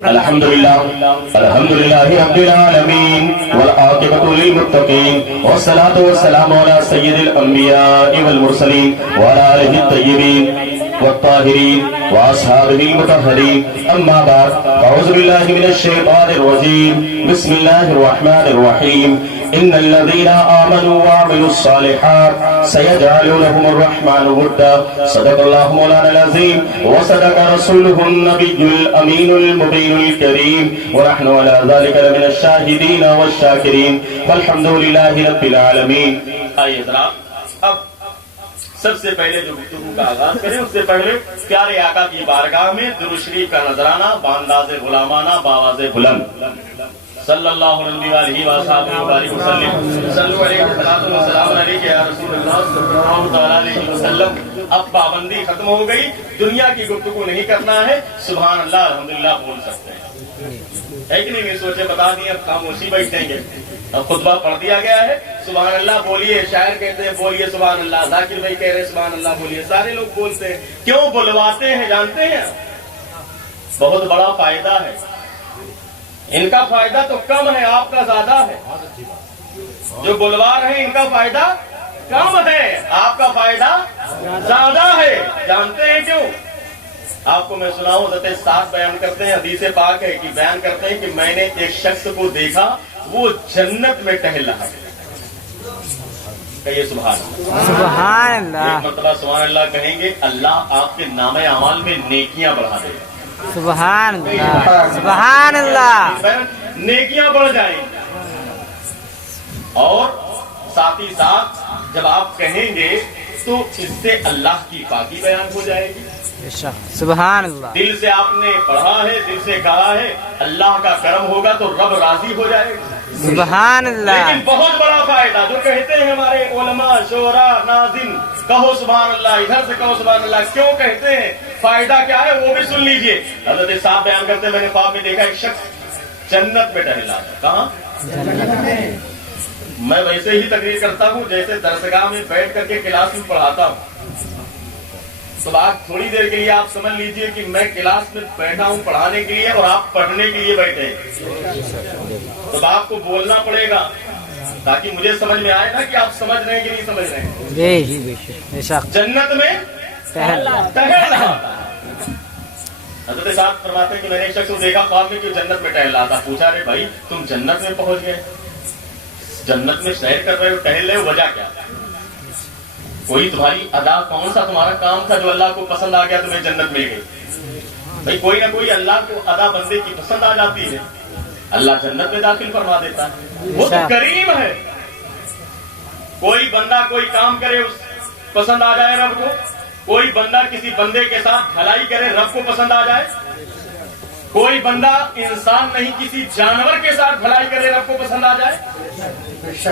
الحمد لله رب العالمين والعاقبة للمتقين والصلاة والسلام على سيد الأنبياء والمرسلين وعلى آله الطيبين والطاهرين وأصحابه المطهرين أما بعد أعوذ بالله من الشيطان الرجيم بسم الله الرحمن الرحيم إن الذين آمنوا وعملوا الصالحات سيجعل لهم الرحمن ودا صدق الله مولانا العظيم وصدق رسوله النبي الأمين المبين الكريم ونحن على ذلك لمن الشاهدين والشاكرين والحمد لله رب العالمين. آئیے جناب اب سب سے پہلے جو گفتگو کا آغاز کریں اس سے پہلے پیارے آقا کی بارگاہ میں درود شریف کا نذرانہ بانداز غلامانہ باواز بلند صلی اللہ علیہ وسلم صلو علیہ وسلم علیہ یا رسول اللہ صلی اللہ علیہ وسلم. اب پابندی ختم ہو گئی, دنیا کی گفتگو نہیں کرنا ہے, سبحان اللہ الحمدللہ بول سکتے ہیں, ہے کہ نہیں؟ سوچے بتا دیں, اب خاموشی بیٹھ جائیں گے. اب خطبہ پڑھ دیا گیا ہے, سبحان اللہ بولیے, شاعر کہتے ہیں بولیے سبحان اللہ, ذاکر بھائی کہہ رہے سبحان اللہ بولیے, سارے لوگ بولتے ہیں. کیوں بلواتے ہیں جانتے ہیں؟ بہت بڑا فائدہ ہے. ان کا فائدہ تو کم ہے, آپ کا زیادہ ہے. جو بلوا رہے ہیں ان کا فائدہ کم ہے, آپ کا فائدہ زیادہ ہے. جانتے ہیں کیوں؟ آپ کو میں سناؤں, حضرت ساتھ بیان کرتے ہیں, حدیث پاک ہے کہ بیان کرتے ہیں کہ میں نے ایک شخص کو دیکھا وہ جنت میں ٹہل رہا ہے. کہیے سبحان اللہ. ایک مرتبہ سبحان اللہ کہیں گے, اللہ آپ کے نام اعمال میں نیکیاں بڑھا دے گا. سبحان اللہ سبحان اللہ. نیکیاں بڑھ جائیں گی. اور ساتھ ہی ساتھ جب آپ کہیں گے تو اس سے اللہ کی پاکی بیان ہو جائے گی. سبحان اللہ. دل سے آپ نے پڑھا ہے, دل سے کہا ہے, اللہ کا کرم ہوگا تو رب راضی ہو جائے گا. سبحان اللہ. لیکن بہت بڑا فائدہ جو کہتے ہیں ہمارے علماء شعراء ناظرین, کہو سبحان اللہ, ادھر سے کہو سبحان اللہ, کیوں کہتے ہیں, فائدہ کیا ہے وہ بھی سن لیجئے. حضرت صاحب بیان کرتے ہیں میں نے خواب میں دیکھا ایک شخص جنت میں ٹہلا تھا. کہاں؟ میں ویسے ہی تقریر کرتا ہوں جیسے درسگاہ میں بیٹھ کر کے کلاس میں پڑھاتا ہوں. تو آپ تھوڑی دیر کے لیے آپ سمجھ لیجئے کہ میں کلاس میں بیٹھا ہوں پڑھانے کے لیے اور آپ پڑھنے کے لیے بیٹھے ہیں. تو آپ کو بولنا پڑے گا تاکہ مجھے سمجھ میں آئے نا کہ آپ سمجھ رہے ہیں کہ نہیں سمجھ رہے ہیں. جنت میں ٹہلنا. حضرت صاحب فرماتے ہیں کہ میں نے ایک شخص کو دیکھا خواب میں کہ جنت میں ٹہل رہا تھا. پوچھا رہے بھائی تم جنت میں پہنچ گئے, جنت میں سیر کر رہے ہو, ٹہل رہے ہو, وجہ کیا؟ کوئی تمہاری ادا, کون سا تمہارا کام تھا جو اللہ کو پسند آ گیا تمہیں جنت مل گئی؟ بھائی کوئی نہ کوئی اللہ کو ادا بندے کی پسند آ جاتی ہے, اللہ جنت میں داخل فرما دیتا ہے. وہ تو کریم ہے. کوئی بندہ کوئی کام کرے پسند آ جائے رب کو, کوئی بندہ کسی بندے کے ساتھ بھلائی کرے رب کو پسند آ جائے. کوئی بندہ انسان نہیں کسی جانور کے ساتھ بھلائی کرے رب کو پسند آ جائے.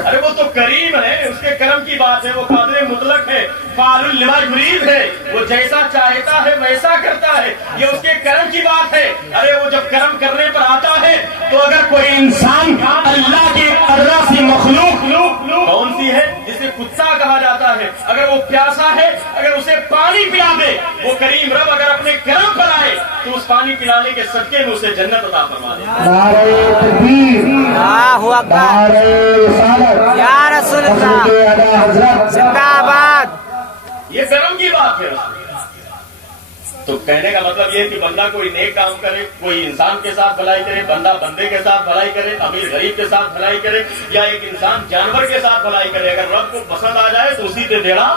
ارے وہ تو کریم ہے, اس کے کرم کی بات ہے. وہ قادر مطلق ہے, فاعل لما یرید ہے, وہ جیسا چاہتا ہے ویسا کرتا ہے. یہ اس کے کرم کی بات ہے. ارے وہ جب کرم کرنے پر آتا ہے تو اگر کوئی انسان اللہ کی ذرہ سی مخلوق کون سی ہے جسے کتا کہا جاتا ہے, اگر وہ پیاسا ہے اگر اسے پانی پلا دے, وہ کریم رب اگر اپنے کرم پر آئے تو اس پانی پلانے کے صدقے میں اسے جنت عطا فرما دے. یا رسول اللہ زندہ آباد. یہ کرم کی بات ہے. تو کہنے کا مطلب یہ ہے کہ بندہ کوئی نیک کام کرے, کوئی انسان کے ساتھ بھلائی کرے, بندہ بندے کے ساتھ بھلائی کرے, امیر غریب کے ساتھ بھلائی کرے, یا ایک انسان جانور کے ساتھ بھلائی کرے, اگر رب کو پسند آ جائے تو اسی پہ بیڑا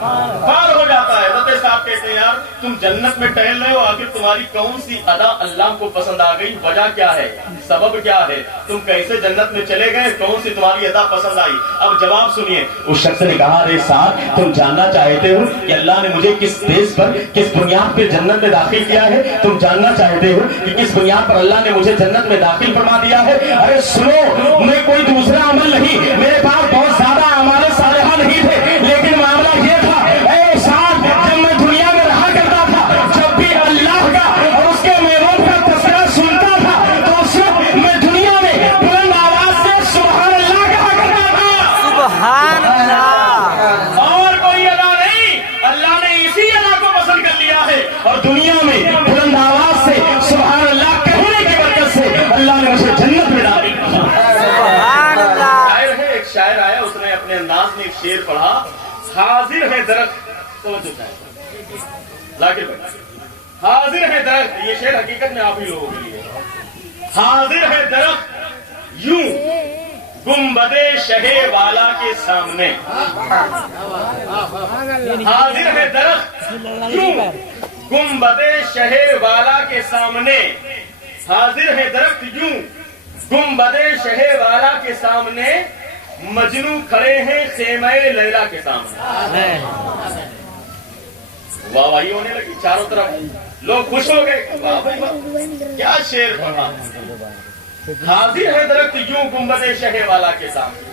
پار ہو جاتا ہے. حضرت صاحب کہتے ہیں یار تم جنت میں ٹہل رہے ہو, آخر تمہاری کون سی ادا اللہ کو پسند آ گئی, وجہ کیا ہے, سبب کیا ہے, تم کیسے جنت میں چلے گئے, کون سی تمہاری ادا پسند آئی؟ اب جواب سنیے. اس شخص نے کہا ارے صاحب تم جاننا چاہتے ہو کہ اللہ نے مجھے کس بیس پر کس بنیاد پہ جنت میں داخل کیا ہے؟ تم جاننا چاہتے ہو کہ کس بنیاد پر اللہ نے مجھے جنت میں داخل فرما دیا ہے؟ ارے سنو, میں کوئی دوسرا عمل نہیں, میرے پاس بہت زیادہ اعمال صالحہ نہیں تھے, لیکن معاملہ یہ تھا اے صاحب جب میں دنیا میں رہا کرتا تھا, جب بھی اللہ کا اور اس کے محبوب کا تذکرہ سنتا تھا تو اس وقت میں دنیا میں بلند آواز سے سبحان اللہ کہا کرتا تھا. سبحان اللہ. اور کوئی ادا نہیں, اللہ نے اسی ادا کو پسند کر لیا ہے اور دنیا میں بلند آواز سے سبحان اللہ کہنے کے شعر پڑھا، حاضر ہے درخت، توجہ چاہیے ذاکر بھائی، حاضر ہے درخت، یہ شعر حقیقت میں آپ ہی لوگوں کے لیے، حاضر ہے درخت یوں گنبد شہ والا کے سامنے، حاضر ہے درخت یوں گنبد شہ والا کے سامنے، حاضر ہے درخت یوں گنبد شہ والا کے سامنے، مجنو کھڑے ہیں خیمہ لیلا کے سامنے۔ واہ واہی ہونے لگی چاروں طرف، لوگ خوش ہو گئے، واہ بھائی واہ کیا شعر پڑھا، حاضر ہے درخت یوں گنبد شہ والا کے سامنے،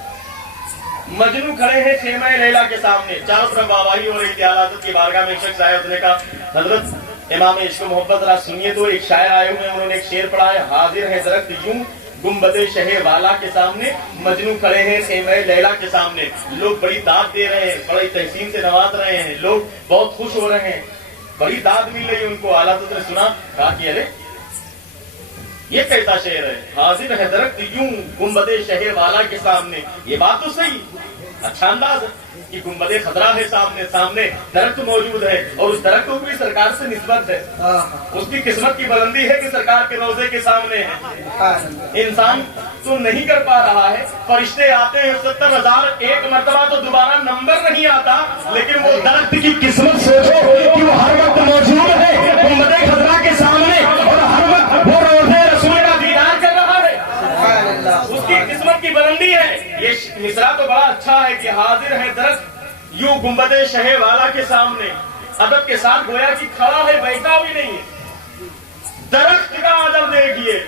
مجنو کھڑے ہیں خیمہ لیلا کے سامنے، چاروں طرف واہ واہی ہو رہی تھی۔ حضرت کی بارگاہ میں ایک شخص آیا، اس نے کہا حضرت امام عشق و محبت ذرا سنیے تو، ایک شاعر آئے ہوئے ہیں، انہوں نے ایک شعر پڑھا ہے، حاضر ہے درخت یوں گنبد شہ والا کے سامنے، مجنو کھڑے ہیں خیمہ لیلا کے سامنے۔ لوگ بڑی داد دے رہے ہیں، بڑی تحسین سے نواز رہے ہیں، لوگ بہت خوش ہو رہے ہیں، بڑی داد مل رہی ہے ان کو۔ اعلیٰ حضرت نے سنا، کہا کہ ارے یہ کیسا شعر ہے، حاضر ہے درخت یوں گنبد شہ والا کے سامنے، یہ بات تو صحیح، اچھا انداز ہے کہ گنبد خضرا ہے سامنے، سامنے درخت موجود ہے، اور اس درخت کو بھی سرکار سے نسبت ہے، اس کی قسمت کی بلندی ہے کہ سرکار کے روضے کے سامنے ہے۔ انسان تو نہیں کر پا رہا ہے، فرشتے آتے ہیں 70,000 ایک مرتبہ تو دوبارہ نمبر نہیں آتا، لیکن وہ درخت کی قسمت سوچو کہ وہ ہر وقت موجود ہے گنبد خضرا کے سامنے، اور ہر وقت وہ روضے رسول کا دیدار کر رہا ہے، اس کی قسمت کی بلندی ہے۔ یہ مصرع تو بڑا اچھا ہے کہ حاضر ہے درخت یوں گنبد شہ والا کے سامنے، ادب کے ساتھ گویا کہ کھڑا ہے، بیٹھا بھی نہیں ہے۔ درخت کا ادب دیکھیے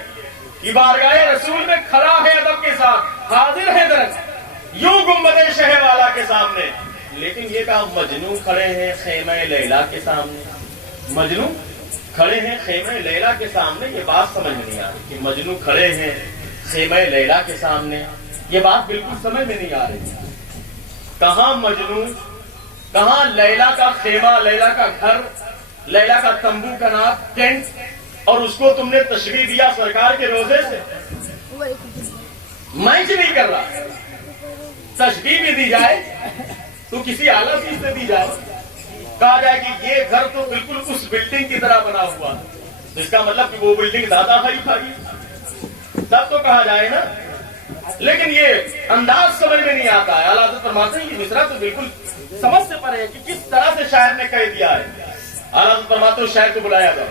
کہ بارگاہ رسول میں کھڑا ہے ادب کے ساتھ، حاضر ہے درخت یوں گنبد شہ والا کے سامنے، لیکن یہ کہا مجنو کھڑے ہیں خیمہ لیلا کے سامنے، مجنو کھڑے ہیں خیمہ لیلا کے سامنے، یہ بات سمجھ نہیں آ رہی کہ مجنو کھڑے ہیں خیمہ لیلا کے سامنے، یہ بات بالکل سمجھ میں نہیں آ رہی۔ کہاں مجنو، کہاں لیلا کا خیمہ، لیلا کا گھر، لیلا کا تمبو کا نام ٹینٹ، اور اس کو تم نے تشریح دیا سرکار کے روزے سے۔ میں نہیں کر رہا، تشریح بھی دی جائے تو کسی اعلیٰ چیز سے دی جائے، کہا جائے کہ یہ گھر تو بالکل اس بلڈنگ کی طرح بنا ہوا، جس کا مطلب کہ وہ بلڈنگ زیادہ ہائی تھی، تب تو کہا جائے نا، لیکن یہ انداز سمجھ میں نہیں آتا ہے۔ اعلیٰ حضرت فرماتے ہیں کہ مصرع تو بالکل سمجھ سے پرے ہے کہ کس طرح سے شاعر نے کہہ دیا ہے۔ اعلیٰ حضرت فرماتے ہیں شاعر کو بلایا گیا،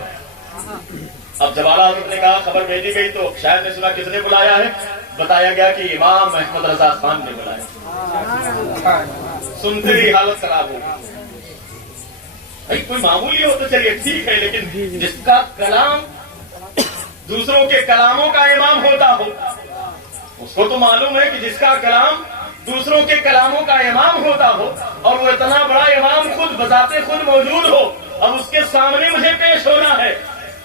اب جب اعلیٰ حضرت نے کہا، خبر بھیجی گئی تو شاعر نے سنا کس نے بلایا ہے، بتایا گیا کہ امام احمد رضا خان نے بلایا۔ سنتے ہی حالت خراب ہو گئی، کوئی معمولی ہو تو چلیے ٹھیک ہے، لیکن جس کا کلام دوسروں کے کلاموں کا امام ہوتا ہو، اس کو تو معلوم ہے کہ جس کا کلام دوسروں کے کلاموں کا امام ہوتا ہو، اور وہ اتنا بڑا امام خود بذات خود موجود ہو، اب اس کے سامنے مجھے پیش ہونا ہے۔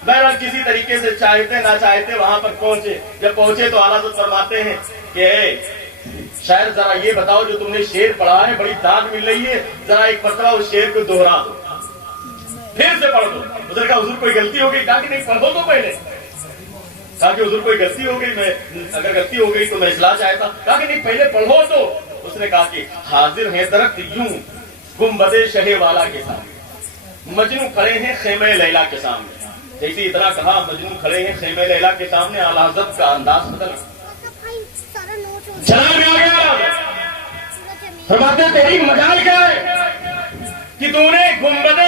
بہرحال کسی طریقے سے چاہتے نہ چاہتے وہاں پر پہنچے، جب پہنچے تو اعلیٰ حضرت فرماتے ہیں کہ شاعر ذرا یہ بتاؤ جو تم نے شعر پڑھا ہے، بڑی داد مل رہی ہے، ذرا ایک مرتبہ اس شعر کو دوہرا دو، پھر سے پڑھ دو۔ حضور کہا حضور کوئی غلطی ہو گئی، کہا کہ نہیں پڑھو تو پہلے، کہا کہ حضور کوئی غلطی ہو گئی، میں اگر غلطی ہو گئی تو میں اصلاح چاہتا، کہا کہ نہیں پہلے پڑھو تو۔ اس نے کہا کہ حاضر ہے درخت یوں گنبد شہ والا کے سامنے، مجنو کھڑے ہیں خیمہ لیلا کے سامنے۔ جیسے اتنا کہا مجنو کھڑے ہیں خیمہ لیلا کے سامنے، اعلیٰ حضرت کا انداز بدل چلا گیا، فرماتے ہیں تیری مجال کیا ہے کہ تو نے گنبد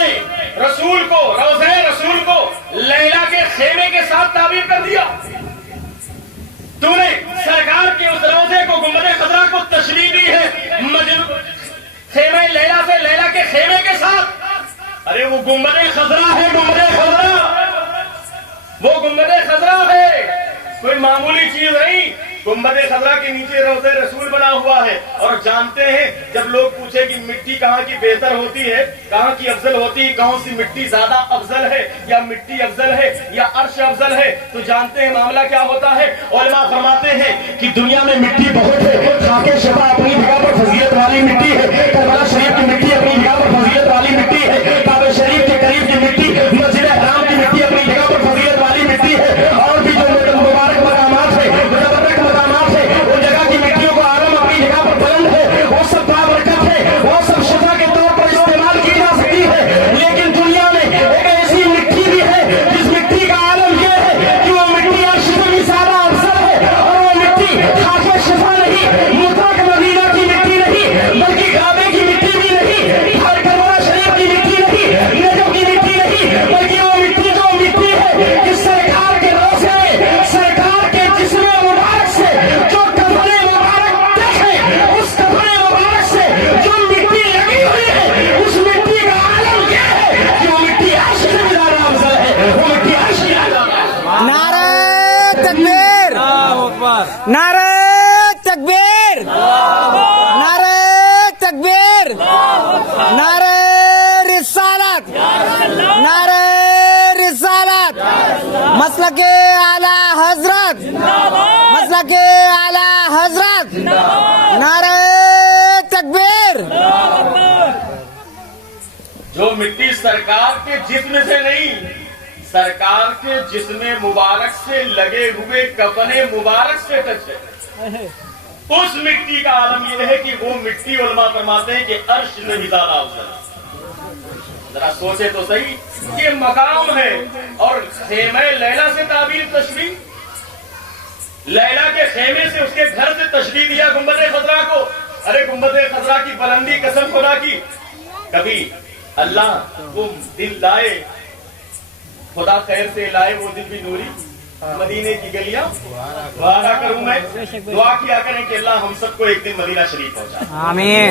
رسول کو، روضہ رسول کو لیلا کے خیمے کے ساتھ تعبیر کر دیا، تو نے سرکار کے اس روضے کو، گنبد خضرا کو تشریح دی ہے مجنو خیمہ لیلا سے، لیلا کے خیمے کے ساتھ۔ ارے وہ گنبد خضرا ہے، گنبد خضرا، وہ گنبد خضرا ہے، کوئی معمولی چیز نہیں۔ گنبد خضرا کے نیچے روضہ رسول بنا ہوا ہے، اور جانتے ہیں جب لوگ پوچھے کہ مٹی کہاں کی بہتر ہوتی ہے، کہاں کی افضل ہوتی ہے، کون سی مٹی زیادہ افضل ہے، یا مٹی افضل ہے یا عرش افضل ہے، تو جانتے ہیں معاملہ کیا ہوتا ہے۔ علماء فرماتے ہیں کہ دنیا میں مٹی بہت ہے، خاک شفا اپنی جگہ پر فضیلت والی مٹی ہے، کربلا شریف کی مٹی اپنی جگہ پر فضیلت والی مٹی ہے، کعبہ شریف کے قریب کی مٹی، مسجد حرام کی مٹی اپنی جگہ پر فضیلت والی مٹی ہے، اور بھی جو مبارک مقامات ہے، مقامات ہے، ان جگہ کی مٹیوں کو عالم اپنی جگہ پر بلند ہے، وہ سب بابرکت ہے، تکبیر نعرہ تکبیر نعرہ تکبیر نعرہ رسالت نعرہ رسالت مسلک اعلی حضرت مسلک اعلی حضرت نعرہ تکبیر جو مٹی سرکار کے جسم سے نہیں، سرکار کے جسم مبارک سے لگے ہوئے کفن مبارک سے ٹچ ہے، اس مٹی کا عالم یہ ہے کہ وہ مٹی علماء فرماتے ہیں کہ عرش میں بھی زیادہ افضل ہے۔ ذرا سوچے تو صحیح، یہ مقام ہے اور خیمہ لیلا سے تعبیر تشریح، لیلا کے خیمے سے اس کے گھر سے تشریح دیا گنبد خضرا کو۔ ارے گنبد خضرا کی بلندی قسم خدا کی، کبھی اللہ وہ دل لائے، خدا خیر سے لائے وہ دل بھی نوری، مدینے کی گلیاں وعدہ کروں میں، دعا کیا کریں کہ اللہ ہم سب کو ایک دن مدینہ شریف پہنچا۔ آمین۔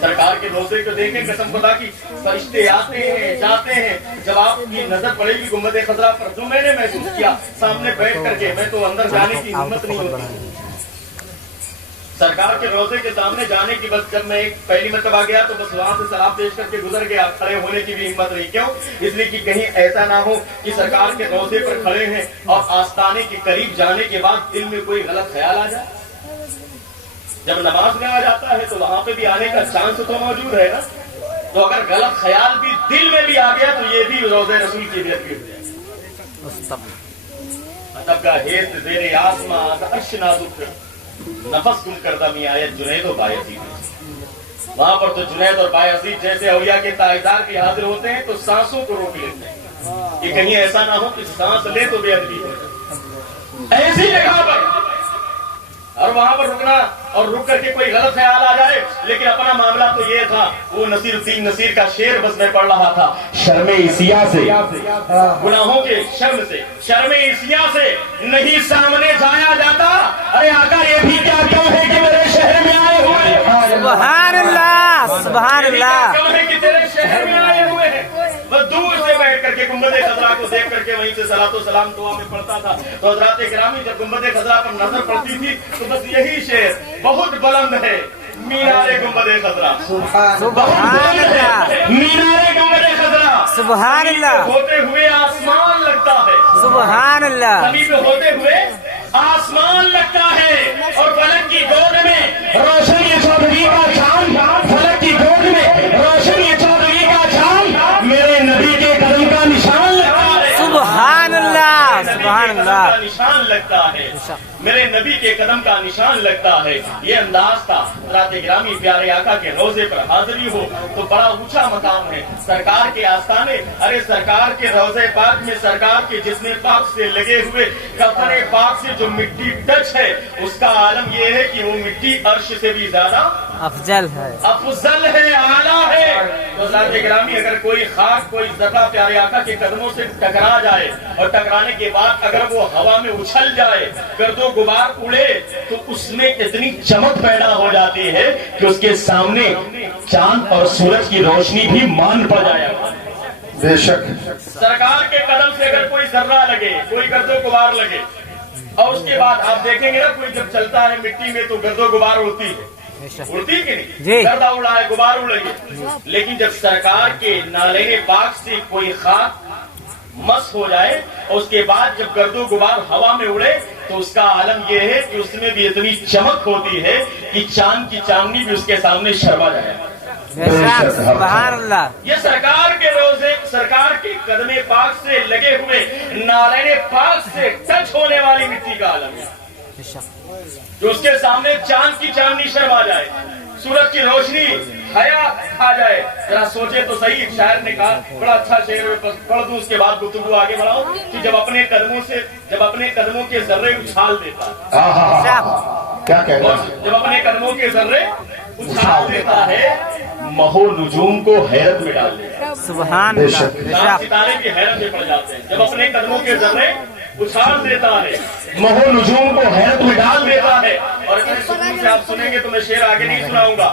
سرکار کے روزے کو دیکھیں قسم خدا کی، فرشتے آتے ہیں جاتے ہیں، جب آپ کی نظر پڑے گی گنبد خضرا پر، جو میں نے محسوس کیا سامنے بیٹھ کر کے، میں تو اندر جانے کی ہمت نہیں ہوتی، سرکار کے روزے کے سامنے جانے کی، بس جب میں ایک پہلی مرتبہ گیا تو بس وہاں سے سلام پیش کر کے گزر گیا، کھڑے ہونے کی بھی ہمت نہیں۔ کیوں؟ اس لیے کہ کہیں ایسا نہ ہو کہ سرکار کے روزے پر کھڑے ہیں اور آستانے کے قریب جانے کے بعد دل میں کوئی غلط خیال آ جائے۔ جب نماز میں آ جاتا ہے تو وہاں پہ بھی آنے کا چانس تو موجود ہے نا، تو اگر غلط خیال بھی دل میں بھی آ گیا تو یہ بھی روزے رسول کی بے ادبی ہو جائے۔ ادب کا ہیت زیر آسماں عرش نازک نفس گم کردہ میاں جنید و بایزید، وہاں پر تو جنید اور بایزید جیسے اولیاء کے تائیدار بھی حاضر ہوتے ہیں تو سانسوں کو روک لیتے ہیں کہ کہیں ایسا نہ ہو کہ سانس لے تو بے ادبی ہو جائے ایسی جگہ پر، اور وہاں پر رکنا اور رک کر کے کوئی غلط خیال آ جائے۔ لیکن اپنا معاملہ تو یہ تھا، وہ نصیر الدین نصیر کا شعر بس میں پڑھ رہا تھا، شرم عیسیٰ سے، گناہوں کے شرم سے، شرم عیسیٰ سے نہیں سامنے جایا جاتا۔ ارے آقا یہ بھی کیا کیوں ہے کہ میرے شہر میں آئے ہوئے، سبحان اللہ سبحان اللہ، کیوں ہے کہ تیرے شہر میں آئے ہوئے ہیں۔ بس دور سے بیٹھ کر کے گنبد خضرا کو دیکھ کر کے وہیں سے صلاۃ و سلام دعا میں پڑھتا تھا۔ تو حضرات گرامی جب گنبد خضرا پر نظر پڑتی تھی تو بس یہی شعر بہت بلند ہے، مینار گنبد خضرا، سبحان اللہ مینار گنبد خضرا، سبحان اللہ، ہوتے ہوئے آسمان لگتا ہے، سبحان اللہ، زمین پہ ہوتے ہوئے آسمان لگتا ہے، اور فلک کی گود میں روشنی چودھری کا چاند، فلک کی گود میں روشنی چودھری کا چاند میرے نبی کے قدم کا نشان لگتا ہے، سبحان اللہ سبحان اللہ، نشان لگتا ہے، میرے نبی کے قدم کا نشان لگتا ہے۔ یہ انداز تھا۔ حضرات گرامی پیارے آقا کے روزے پر حاضری ہو تو بڑا اونچا مقام ہے، سرکار کے آستانے، ارے سرکار کے روزے پاک میں سرکار کے جسم پاک سے لگے ہوئے کفن پاک سے جو مٹی ٹچ ہے، اس کا عالم یہ ہے کہ وہ مٹی عرش سے بھی زیادہ افضل ہے، افضل ہے، اعلیٰ ہے۔ تو حضرات گرامی اگر کوئی خاک، کوئی ذرہ پیارے آقا کے قدموں سے ٹکرا جائے اور ٹکرانے کے بعد اگر وہ ہوا میں اچھل جائے، گرد و غبار اڑے، تو اس میں اتنی چمک پیدا ہو جاتی ہے کہ اس کے سامنے چاند اور سورج کی روشنی بھی مان پڑ جائے۔ بے شک سرکار کے قدم سے اگر کوئی ذرہ لگے، کوئی گرد و غبار لگے، اور اس کے بعد آپ دیکھیں گے نا کوئی جب چلتا ہے مٹی میں تو گرد و غبار ہوتی ہے، اڑتی کہ نہیں؟ جی۔ گردہ اڑا ہے، غبار اڑے گی، لیکن جب سرکار کے نالین پاک سے کوئی خاک مس ہو جائے اور اس کے بعد جب گرد و غبار ہوا میں اڑے تو اس کا عالم یہ ہے کہ اس میں بھی اتنی چمک ہوتی ہے کہ چاند کی چاندنی بھی اس کے سامنے شرما جائے۔ سبحان اللہ، یہ سرکار کے روزے، سرکار کے قدم پاک سے لگے ہوئے نالین پاک سے ٹچ ہونے والی مٹی کا عالم ہے، جو اس کے سامنے چاند کی چاندنی شرما جائے، سورج کی روشنی حیا آ جائے۔ ذرا سوچے تو صحیح، ایک شاعر نے کہا، بڑا اچھا شعر ہے، پڑھ دوں اس کے بعد گفتگو آگے بڑھاؤں، کہ جب اپنے قدموں کے ذرے اچھال دیتا کیا کہنا ہے؟ جب اپنے قدموں کے ذرے اچھال دیتا ہے، مہو نجوم کو حیرت میں ڈال دیتا ہے، سبحان اللہ، ستارے بھی حیرت میں پڑ جاتے ہیں جب اپنے قدموں کے ذرے اچھال دیتا ہے، مہو نجوم کو حیرت میں ڈال دیتا ہے۔ اور اگر سکون سے آپ سنیں گے تو میں شعر آگے نہیں سناؤں گا،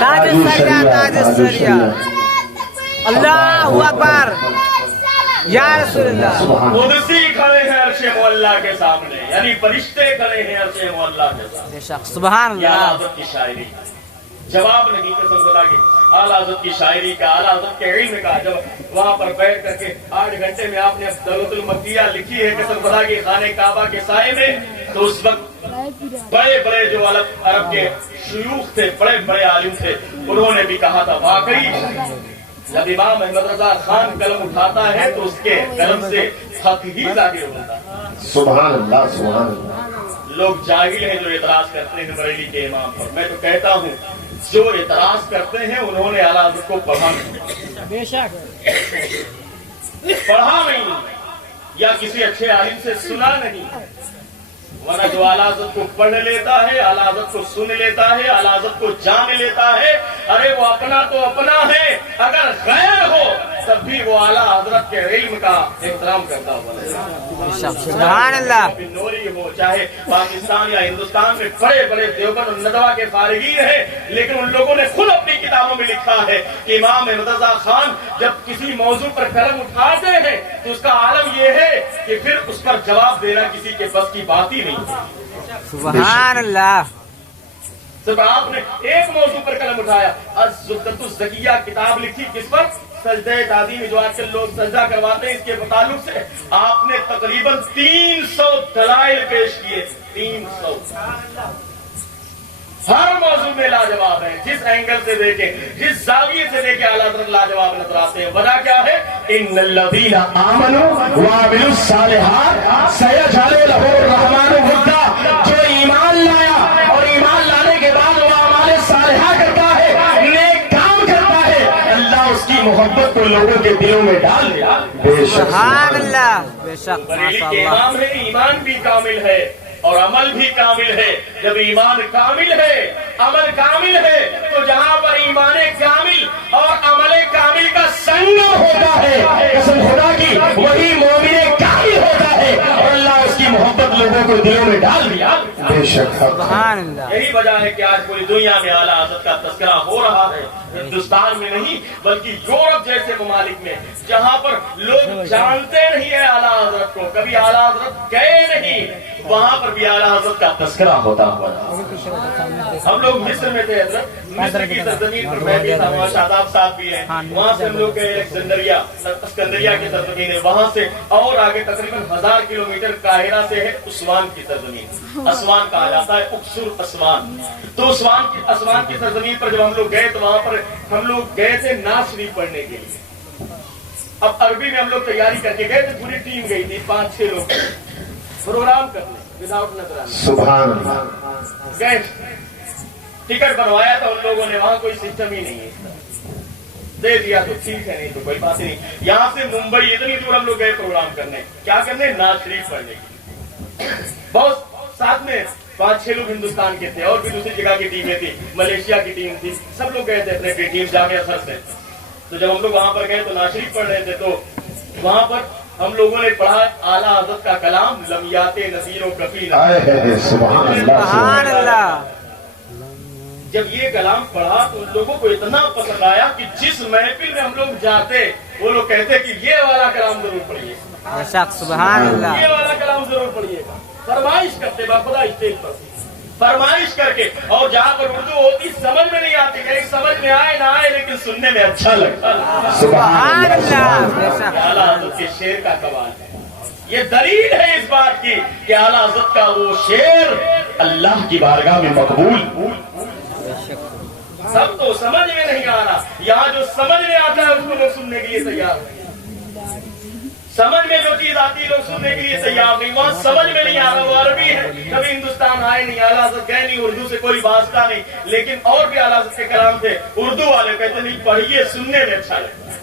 تاج السریہ تاج السریہ اللہ اکبر یا رسول اللہ قدسی کھڑے ہیں عرش مولا کے سامنے، یعنی فرشتے کھڑے ہیں عرش مولا کے سامنے. بے شک سبحان یہ اعلیٰ اللہ حضرت کی شاعری جواب نہیں قسم خدا کی. اعلیٰ حضرت کی شاعری کا، اعلیٰ حضرت کے علم کا، جب وہاں پر بیٹھ کر کے 8 گھنٹے میں آپ نے دولت المکیہ لکھی ہے قسم خدا کی خانہ کعبہ کے سائے میں، تو اس وقت بڑے بڑے جو عرب کے شیوخ تھے، بڑے بڑے عالم تھے، انہوں نے بھی کہا تھا واقعی جب امام احمد رضا خان قلم اٹھاتا ہے تو اس کے قلم سے حق ہی ظاہر ہوتا ہے. سبحان اللہ سبحان اللہ. لوگ جاہل ہیں جو اعتراض کرتے ہیں بریلی کے امام پر. میں تو کہتا ہوں جو اعتراض کرتے ہیں انہوں نے اعلیٰ حضرت کو پڑھا نہیں، بے شک پڑھا نہیں یا کسی اچھے عالم سے سنا نہیں. ورنہ جو اعلیٰ حضرت کو پڑھ لیتا ہے، اعلیٰ حضرت کو سن لیتا ہے، اعلیٰ حضرت کو جان لیتا ہے، ارے وہ اپنا تو اپنا ہے، اگر غیر ہو تب بھی وہ اعلیٰ حضرت کے علم کا احترام کرتا ہوا. سبحان اللہ نوری ہو چاہے پاکستان یا ہندوستان میں بڑے بڑے دیوبند اور ندوہ کے فارغین ہیں، لیکن ان لوگوں نے خود اپنی کتابوں میں لکھا ہے کہ امام احمد رضا خان جب کسی موضوع پر قلم اٹھاتے ہیں تو اس کا عالم یہ ہے کہ پھر اس پر جواب دینا کسی کے بس کی بات ہی نہیں. سبحان اللہ صرف آپ نے ایک موضوع پر قلم اٹھایا، الزبدۃ الزکیہ کتاب لکھی کس پر؟ سجدہ تعظیم جو آج کل لوگ سجدہ کرواتے ہیں اس کے تعلق سے آپ نے تقریباً 300 دلائل پیش کیے. 300 ہر موضوع میں لاجواب ہیں، جس اینگل سے دیکھیں، جس زاویے سے دیکھیں اعلیٰ حضرت لاجواب نظر آتے ہیں. وجہ کیا ہے؟ ان الذین آمنوا وعملوا الصالحات سیجعل لهم الرحمن ودا. جو ایمان لایا اور ایمان لانے کے بعد وہ اعمال صالحہ کرتا ہے، نیک کام کرتا ہے، اللہ اس کی محبت کو لوگوں کے دلوں میں ڈال دیا. بے شک سبحان اللہ بے شک بریلی ماشاء کے اللہ امام ہے، ایمان بھی کامل ہے اور عمل بھی کامل ہے. جب ایمان کامل ہے، عمل کامل ہے، تو جہاں پر ایمان کامل اور عمل کامل کا سنگم ہوتا ہے قسم خدا کی وہی مومن کامل ہوتا ہے اور اللہ اس کی محبت لوگوں کو دلوں میں ڈال دیا. بے شک سبحان اللہ یہی وجہ ہے کہ آج پوری دنیا میں اعلیٰ حضرت کا تذکرہ ہو رہا ہے. ہندوستان میں نہیں بلکہ یورپ جیسے ممالک میں جہاں پر لوگ جانتے نہیں ہیں اعلیٰ حضرت کو، کبھی اعلیٰ حضرت گئے نہیں، وہاں پر بھی اعلیٰ حضرت کا تذکرہ ہوتا ہوا. ہم لوگ مصر میں تھے حضرت، مصر کی سرزمین پر میں بھی تھا، وہاں شاداب صاحب بھی ہیں. وہاں سے ہم لوگ گئے اسکندریہ کی سرزمین ہے، وہاں سے اور آگے تقریباً 1000 کلومیٹر قاہرہ سے ہے اسوان کی سرزمین. اسوان کہا جاتا ہے، اقصر اسوان. تو اسوان کی سرزمین پر جب ہم لوگ گئے تو وہاں پر ہم لوگ گئے تھے نعت شریف پڑھنے کے لیے. اب عربی میں ہم لوگ تیاری کر کے گئے تھے، پوری ٹیم گئی تھی، 5-6 لوگ پروگرام کرنے وداؤٹ نظرانہ. سبحان اللہ. گئے ٹکٹ بنوایا تھا ان لوگوں نے، وہاں کوئی سسٹم ہی نہیں ہے، دے دیا تو ٹھیک ہے، نہیں تو کوئی بات نہیں. یہاں سے ممبئی اتنی دور ہم لوگ گئے پروگرام کرنے، کیا کرنے؟ نعت شریف پڑھنے کے. بہت ساتھ میں 5-6 لوگ ہندوستان کے تھے اور بھی دوسری جگہ کی ٹیمیں تھی، ملیشیا کی ٹیم تھی، سب لوگ گئے تھے اپنے ٹیم جامعہ سر سے. تو جب ہم لوگ وہاں پر گئے تو نعت شریف پڑھ رہے تھے تو وہاں پر ہم لوگوں نے پڑھا اعلیٰ حضرت کا کلام لمیات نذیر و کفیل. سبحان اللہ سبحان اللہ جب یہ کلام پڑھا تو ان لوگوں کو اتنا پسند آیا کہ جس محفل میں ہم لوگ جاتے وہ لوگ کہتے کہ یہ والا کلام ضرور پڑھیے، بے شک سبحان اللہ یہ والا کلام ضرور پڑھیے گا. فرمائش کرتے باخدا اسٹیج پر فرمائش کر کے، اور جہاں پر اردو ہوتی سمجھ میں نہیں آتی، کہیں سمجھ میں آئے نہ آئے لیکن سننے میں اچھا لگتا. سبحان اللہ بے شک اعلیٰ حضرت کے شعر کا کمال ہے. یہ دلیل ہے اس بات کی کہ اعلیٰ حضرت کا وہ شعر اللہ کی بارگاہ میں مقبول. سب تو سمجھ میں نہیں آ رہا، یہاں جو سمجھ میں آتا ہے اس کو لوگ سننے کے لیے تیار ہیں. سمجھ میں جو چیز آتی ہے لوگ سننے کے لیے تیار نہیں. وہاں سمجھ میں نہیں آ رہا، وہ عربی ہے، کبھی ہندوستان آئے نہیں، اعلیٰ حضرت گئے نہیں، اردو سے کوئی واسطہ نہیں، لیکن اور بھی اعلیٰ حضرت کے کلام تھے، اردو والے کہتے نہیں پڑھیے، سننے میں اچھا لگتا ہے.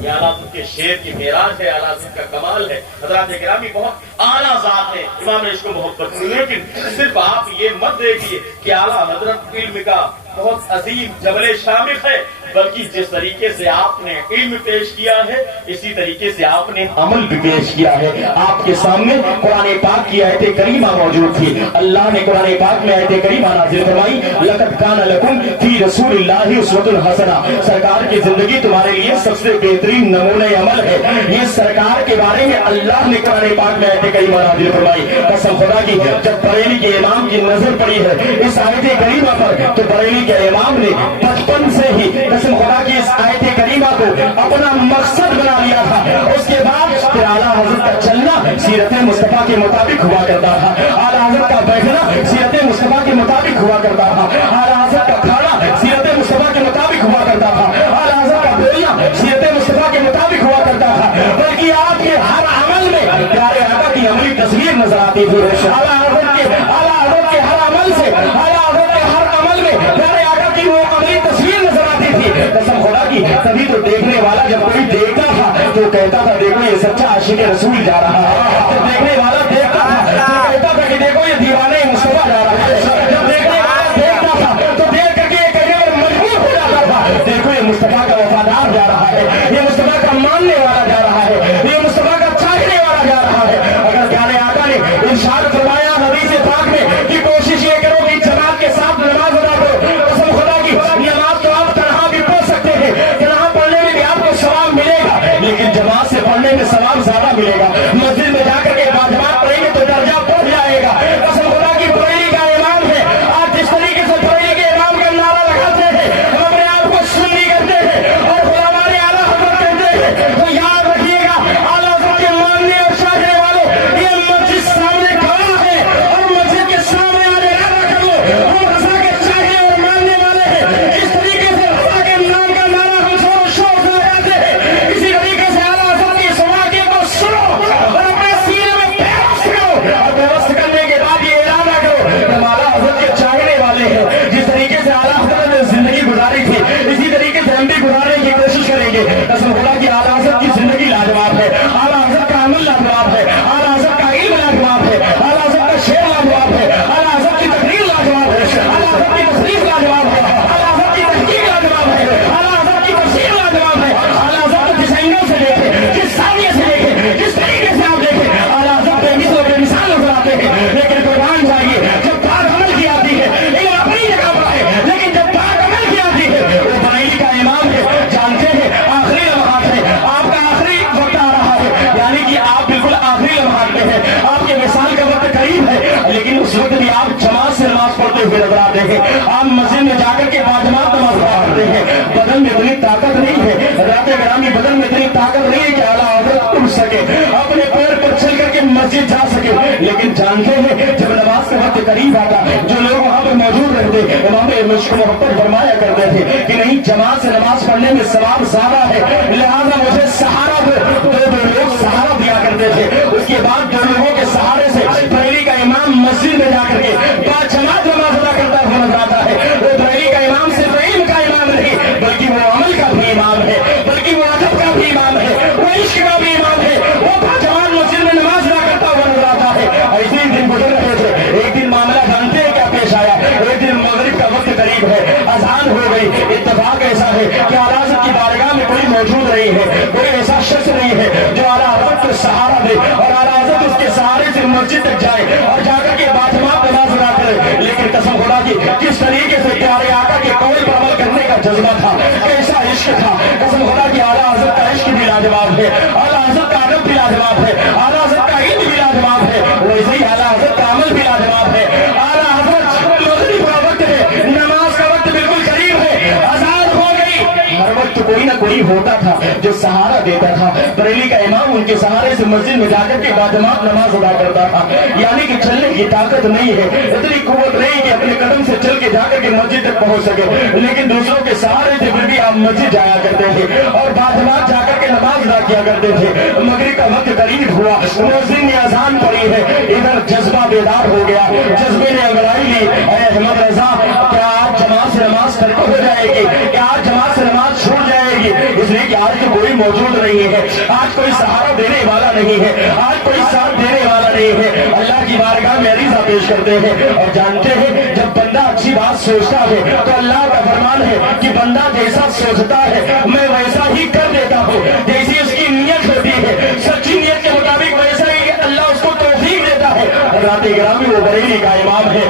یہ اعلیٰ حضرت کے شعر کی معراج ہے، اعلیٰ حضرت کا کمال ہے. حضرات گرامی بہت اعلیٰ ذات ہے، امام نے اس کو محبت کی، لیکن صرف آپ یہ مت دیکھیے کہ اعلیٰ حضرت علم کا بہت عظیم جبل شامخ ہے، بلکہ جس طریقے سے آپ نے علم پیش کیا ہے اسی طریقے سے آپ نے عمل بھی پیش کیا ہے. آپ کے سامنے قرآن پاک کی آیت کریمہ موجود تھی. اللہ نے قرآن پاک میں آیت کریمہ نازل فرمائی لقد کان لکم فی رسول اللہ اسوۃ حسنہ. سرکار کی زندگی تمہارے لیے سب سے بہترین نمونہ عمل ہے. یہ سرکار کے بارے میں اللہ نے قرآن پاک میں آیت کریمہ نازل فرمائی. قسم خدا کی جب بریلی کے امام کی نظر پڑی ہے اس آیت کریمہ پر تو بریلی کے امام نے بچپن سے ہی قسم خدا کی اس آیت کریمہ کو اپنا مقصد بنا لیا تھا. اس کے بعد اعلیٰ حضرت کا چلنا سیرت مصطفیٰ کے مطابق ہوا کرتا تھا. اعلیٰ حضرت کا بیٹھنا سیرت مصطفیٰ کے مطابق ہوا کرتا تھا. اعلیٰ حضرت کا کھانا سیرت مصطفیٰ کے مطابق ہوا کرتا تھا. اعلیٰ حضرت کا بولنا سیرت مصطفیٰ کے مطابق ہوا کرتا تھا. بلکہ آپ کے ہر عمل میں پیارے آقا کی عملی تصویر نظر آتی تھی. اعلیٰ حضرت کے ہر عمل سے اعلیٰ حضرت کے ہر عمل میں پیارے آقا کی وہ عملی تصویر نظر آتی تھی. قسم خدا کی تبھی تو دیکھنے والا جب کوئی دیکھتا تھا تو کہتا تھا دیکھو یہ سچا عاشق رسول جا رہا ہے. جب دیکھنے والا دیکھتا تھا تو کہتا تھا کہ دیکھو یہ دیوانے مصطفیٰ جا رہا ہے. جب دیکھنے والا دیکھتا تھا تو دیکھ کر کے یہ کہنے پر مجبور ہو جاتا تھا دیکھو یہ مصطفیٰ کا وفادار جا رہا ہے, یہ مصطفیٰ کا ماننے والا جا رہا ہے, یہ مصطفیٰ کا چاہنے والا جا رہا ہے. اگر پیارے آقا نے ارشاد فرمایا حدیث پاک میں کہ کوشش یہ کرو کہ جماعت کے ساتھ نماز ادا کرو. قسم خدا کی نماز تو آپ تنہا بھی پڑھ سکتے ہیں, تنہا پڑھنے میں بھی آپ کو ثواب ملے گا, لیکن جماعت سے پڑھنے میں ثواب زیادہ ملے گا. مسجد میں جا کر کے باجماعت پڑھیں گے تو درجہ بڑھ جائے گا. قسم خدا کی بریلی کا امام ہے. آج جس طریقے سے بریلی کے امام کا نعرہ لگاتے ہیں ہم اپنے آپ کو سنی کرتے ہیں اور غلامان اعلیٰ حضرت کہتے ہیں تو یاد رکھیے گا اعلیٰ حضرت کے ماننے اور چاہنے والوں یہ مسجد سامنے کھڑا ہے اور مسجد کے سامنے آنے نہ رکھو. ہم رضا کے چاہنے اور ماننے والے ہیں. اس طریقے سے رضا کے نام کا نعرہ ہم شور شور سے لگاتے ہیں. اسی طریقے سے اعلیٰ حضرت کی سواقی کو سنو اور اپنے سینے میں پیوست کرو اور پیوست کرنے کے بعد یہ اعلان نہ کرو ہم اعلیٰ حضرت کے چاہنے والے ہیں. جس طریقے سے اعلیٰ حضرت نے زندگی گزاری تھی اسی طریقے سے ہم بھی گزارنے کی کوشش کریں گے. قسم خدا کی اعلیٰ حضرت کی زندگی لاجواب ہے, اعلیٰ حضرت کا عمل لاجواب ہے, اعلیٰ حضرت کا علم لاجواب ہے, اعلیٰ حضرت کا شعر لاجواب ہے, اعلیٰ حضرت کی تقریر لاجواب ہے, اعلیٰ حضرت کی تصریف لاجواب ہے, اعلیٰ حضرت کی تحقیق لاجواب ہے, اعلیٰ حضرت کی تفسیر لاجواب ہے. اعلیٰ حضرت کو جس اینگل سے دیکھیں, جس زاویے سے دیکھیں, جس طریقے سے آپ دیکھیں اعلیٰ حضرت بے مثل و بے مثال نظر آتے ہیں. لیکن قربان جائیے جب پاک عمل کی آتی ہے یہ اپنی جگہ پر ہے, لیکن جب پاک عمل کی آتی ہے وہ بریلی کا امام ہے. جانتے ہیں آخری لمحات ہے, آپ کا آخری وقت آ رہا ہے, یعنی کہ آپ بالکل آخری لمحات میں ہیں, آپ کے وصال کا وقت قریب ہے, لیکن اس وقت بھی آپ جماعت سے نماز پڑھتے ہوئے نظر آتے ہیں. آپ مسجد میں جا کر کے باجماعت نماز پڑھتے ہیں. بدن میں اتنی طاقت نہیں ہے, رات گرامی بدن میں اتنی طاقت نہیں ہے کہ اعلیٰ حضرت اٹھ سکے اپنے پیر پر چل کر کے مسجد جا سکے. لیکن جانتے ہیں جب نماز کا وقت قریب آتا جو لوگ وہاں پر موجود رہتے وہاں پہ مشق محبت فرمایا کرتے تھے کہ نہیں جماعت سے نماز پڑھنے میں ثواب زیادہ ہے, لہٰذا مجھے سہارا دو. دو لوگ سہارا دیا کرتے تھے. اس کے بعد دو لوگوں کے سہارے سے بریلی کا امام مسجد میں جا کر کے باجماعت نماز ادا کرتا ہوا نظر آتا ہے. وہ بریلی کا امام صرف علم کا امام نہیں بلکہ وہ عمل کا بھی امام ہے, بلکہ وہ ادب کا بھی امام ہے, وہ عشق کا بھی امام ہے. وہ باجماعت مسجد میں نماز ادا کرتا ہوا نظر آتا ہے. ایسے ہی دن گزر رہے تھے. ایک دن معاملہ جانتے ہیں کیا پیش آیا. ایک دن مغرب کا وقت قریب ہے, اذان ہو گئی. اتفاق ایسا ہے کہ اعلیٰ حضرت کی بارگاہ میں کوئی موجود نہیں ہے, کوئی ایسا شخص نہیں ہے جو اعلیٰ حضرت کو سہارا دے اور اعلیٰ حضرت اس کے سہارے سے مسجد تک جائے اور جا کر کے باجماعت نماز ادا کرے. لیکن قسم خدا کی کس طریقے سے پیارے آقا کے قول پر عمل کرنے کا جذبہ تھا, کیسا عشق تھا. قسم خدا کی اعلیٰ حضرت کا عشق بھی لاجواب ہے, اعلیٰ حضرت کا ادب بھی لاجواب ہے, اعلیٰ حضرت کا علم بھی لاجواب ہے, ویسے ہی اعلیٰ حضرت کا عمل بھی لاجواب ہے. اعلیٰ حضرت مغرب کا وقت ہے, نماز کا وقت بالکل قریب ہے, اذان ہو گئی. ہر وقت کوئی نہ کوئی ہوتا تھا جو سہارا دیتا تھا. بریلی کا امام ان کے سہارے سے مسجد میں جا کر کے باجماعت نماز ادا کرتا تھا. یعنی کہ چلنے کی طاقت نہیں ہے, اتنی قوت نہیں کہ اپنے قدم سے چل کے جا کر کے مسجد تک پہنچ سکے, لیکن دوسروں کے سہارے سے پھر بھی آپ مسجد جایا کرتے تھے اور باجماعت جا کر کے نماز ادا کیا کرتے تھے. مغرب کا وقت قریب ہوا, مؤذن نے اذان پڑھی ہے, ادھر جذبہ بیدار ہو گیا, جذبے نے انگڑائی لی. اے احمد رضا کیا آج جماعت سے نماز ترک ہو جائے گی, کیا آج جماعت سے نماز چھوٹ جائے گی؟ اس لیے کہ آج تو کوئی موجود نہیں ہے, آج کوئی سہارا دینے والا نہیں ہے, آج کوئی ساتھ دینے والا نہیں ہے. اللہ کی بارگاہ میں عریضہ پیش کرتے ہیں اور جانتے ہیں جب بندہ اچھی بات سوچتا ہے تو اللہ کا فرمان ہے کہ بندہ جیسا سوچتا ہے میں ویسا ہی کر دیتا ہوں، جیسی اس کی نیت ہوتی ہے سچی نیت کے مطابق ویسا ہی اللہ اس کو توفیق دیتا ہے۔ حضرات گرامی وہ بریلی کا امام ہے،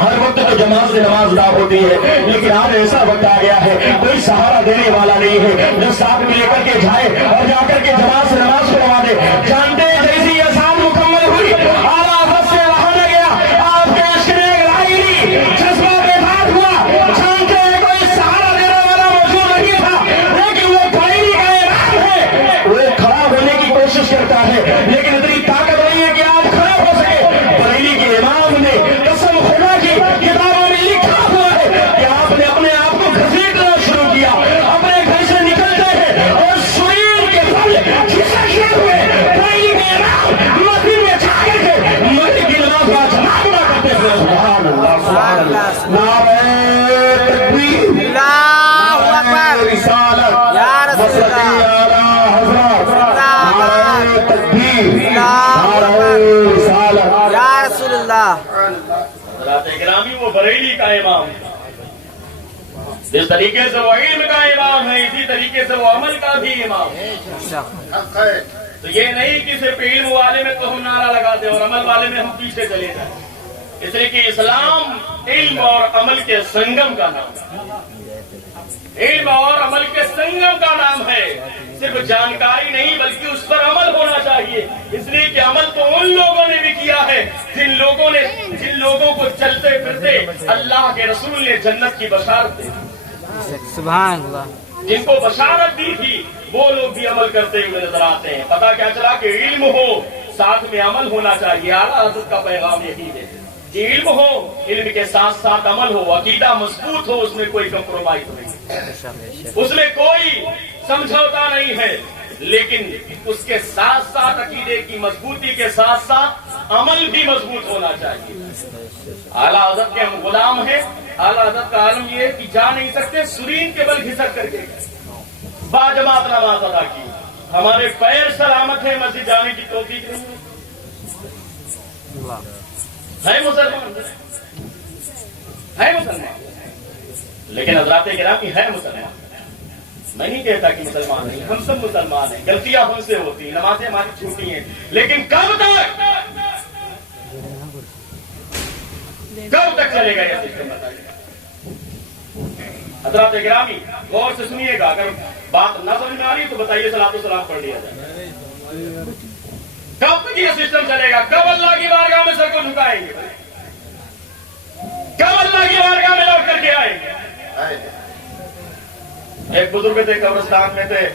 ہر وقت تو جماعت سے نماز ادا ہوتی ہے، لیکن آج ایسا وقت آ گیا ہے کوئی سہارا دینے والا نہیں ہے جو ساتھ میں لے کر کے جائے اور جا کر کے جماعت سے نماز پڑھوا دے۔ جانتے ہیں جیسی یہ سال مکمل ہوئی اعلیٰ حضرت سے وہاں نہ گیا، آپ کے عشق نے ایک لائری جذبہ بیدار ہوا۔ جانتے ہیں کوئی سہارا دینے والا موجود نہیں تھا، لیکن وہ بریلی کا امام ہے، وہ کھڑا ہونے کی کوشش کرتا ہے لیکن اتنی طاقت نہیں ہے کہ آپ کھڑے ہو سکے۔ بریلی کے امام نے قسم خدا کی کتابوں میں لکھا ہوا ہے کہ آپ نے اپنے آپ کو گھسیٹنا شروع کیا، اپنے گھر سے نکلتے ہیں اور شریر کے پھل کھسکتے ہوئے بریلی کے امام مسجد میں جا کر کے مسجد کی نماز کا جماعت ادا کرتے ہیں۔ سبحان اللہ، سبحان اللہ، نعرہ تکبیر، اللہ اکبر، رسالت، یا رسول اللہ، اعلیٰ حضرت، نعرہ تکبیر، نعرہ رسالت۔ یا رسول اللہ۔ حضرات گرامی وہ بریلی کا امام ہے، جس طریقے سے وہ علم کا امام ہے اسی طریقے سے وہ عمل کا بھی امام ہے۔ تو یہ نہیں کہ صرف علم والے میں تو ہم نعرہ لگاتے اور عمل والے میں ہم پیچھے چلے جائیں، اس لیے کہ اسلام علم اور عمل کے سنگم کا نام ہے، علم اور عمل کے سنگم کا نام ہے۔ صرف جانکاری نہیں بلکہ اس پر عمل ہونا چاہیے، اس لیے کہ عمل تو ان لوگوں نے بھی کیا ہے جن لوگوں کو چلتے پھرتے اللہ کے رسول نے جنت کی بشارت دی، سبحان اللہ۔ جن کو بشارت دی تھی وہ لوگ بھی عمل کرتے ہوئے نظر آتے ہیں۔ پتہ کیا چلا کہ علم ہو ساتھ میں عمل ہونا چاہیے، اعلیٰ حضرت کا پیغام یہی ہے کہ علم ہو، علم کے ساتھ ساتھ عمل ہو، عقیدہ مضبوط ہو، اس میں کوئی کمپرومائز نہیں، اس میں کوئی سمجھوتا نہیں ہے، لیکن اس کے ساتھ ساتھ عقیدے کی مضبوطی کے ساتھ ساتھ عمل بھی مضبوط ہونا چاہیے۔ اعلیٰ حضرت کے ہم غلام ہیں، اعلیٰ حضرت کا عالم یہ ہے کہ جا نہیں سکتے، سرین کے بل گھسک کر کے باجماعت نماز ادا کی، ہمارے پیر سلامت ہیں، مسجد جانے کی توفیق نہیں ہے مسلمان، ہے مسلمان، لیکن حضرات گرامی ہے مسلمان، میں نہیں کہتا کہ مسلمان نہیں، ہم سب مسلمان ہیں، غلطیاں ہم سے ہوتی ہیں، نمازیں ہماری چھوٹی ہیں، لیکن کب تک چلے گا یہ سسٹم بتائیے؟ حضرات گرامی غور سے سنیے گا، اگر بات نہ سمجھ میں آ رہی تو بتائیے، صلاۃ و سلام پڑھ لیا جائے۔ کب تک یہ سسٹم چلے گا؟ کب اللہ کی بارگاہ میں سر کو جھکائیں گے؟ کب اللہ کی بارگاہ میں لوٹ کر کے آئیں گے؟ ایک بزرگ تھے، قبرستان میں تھے،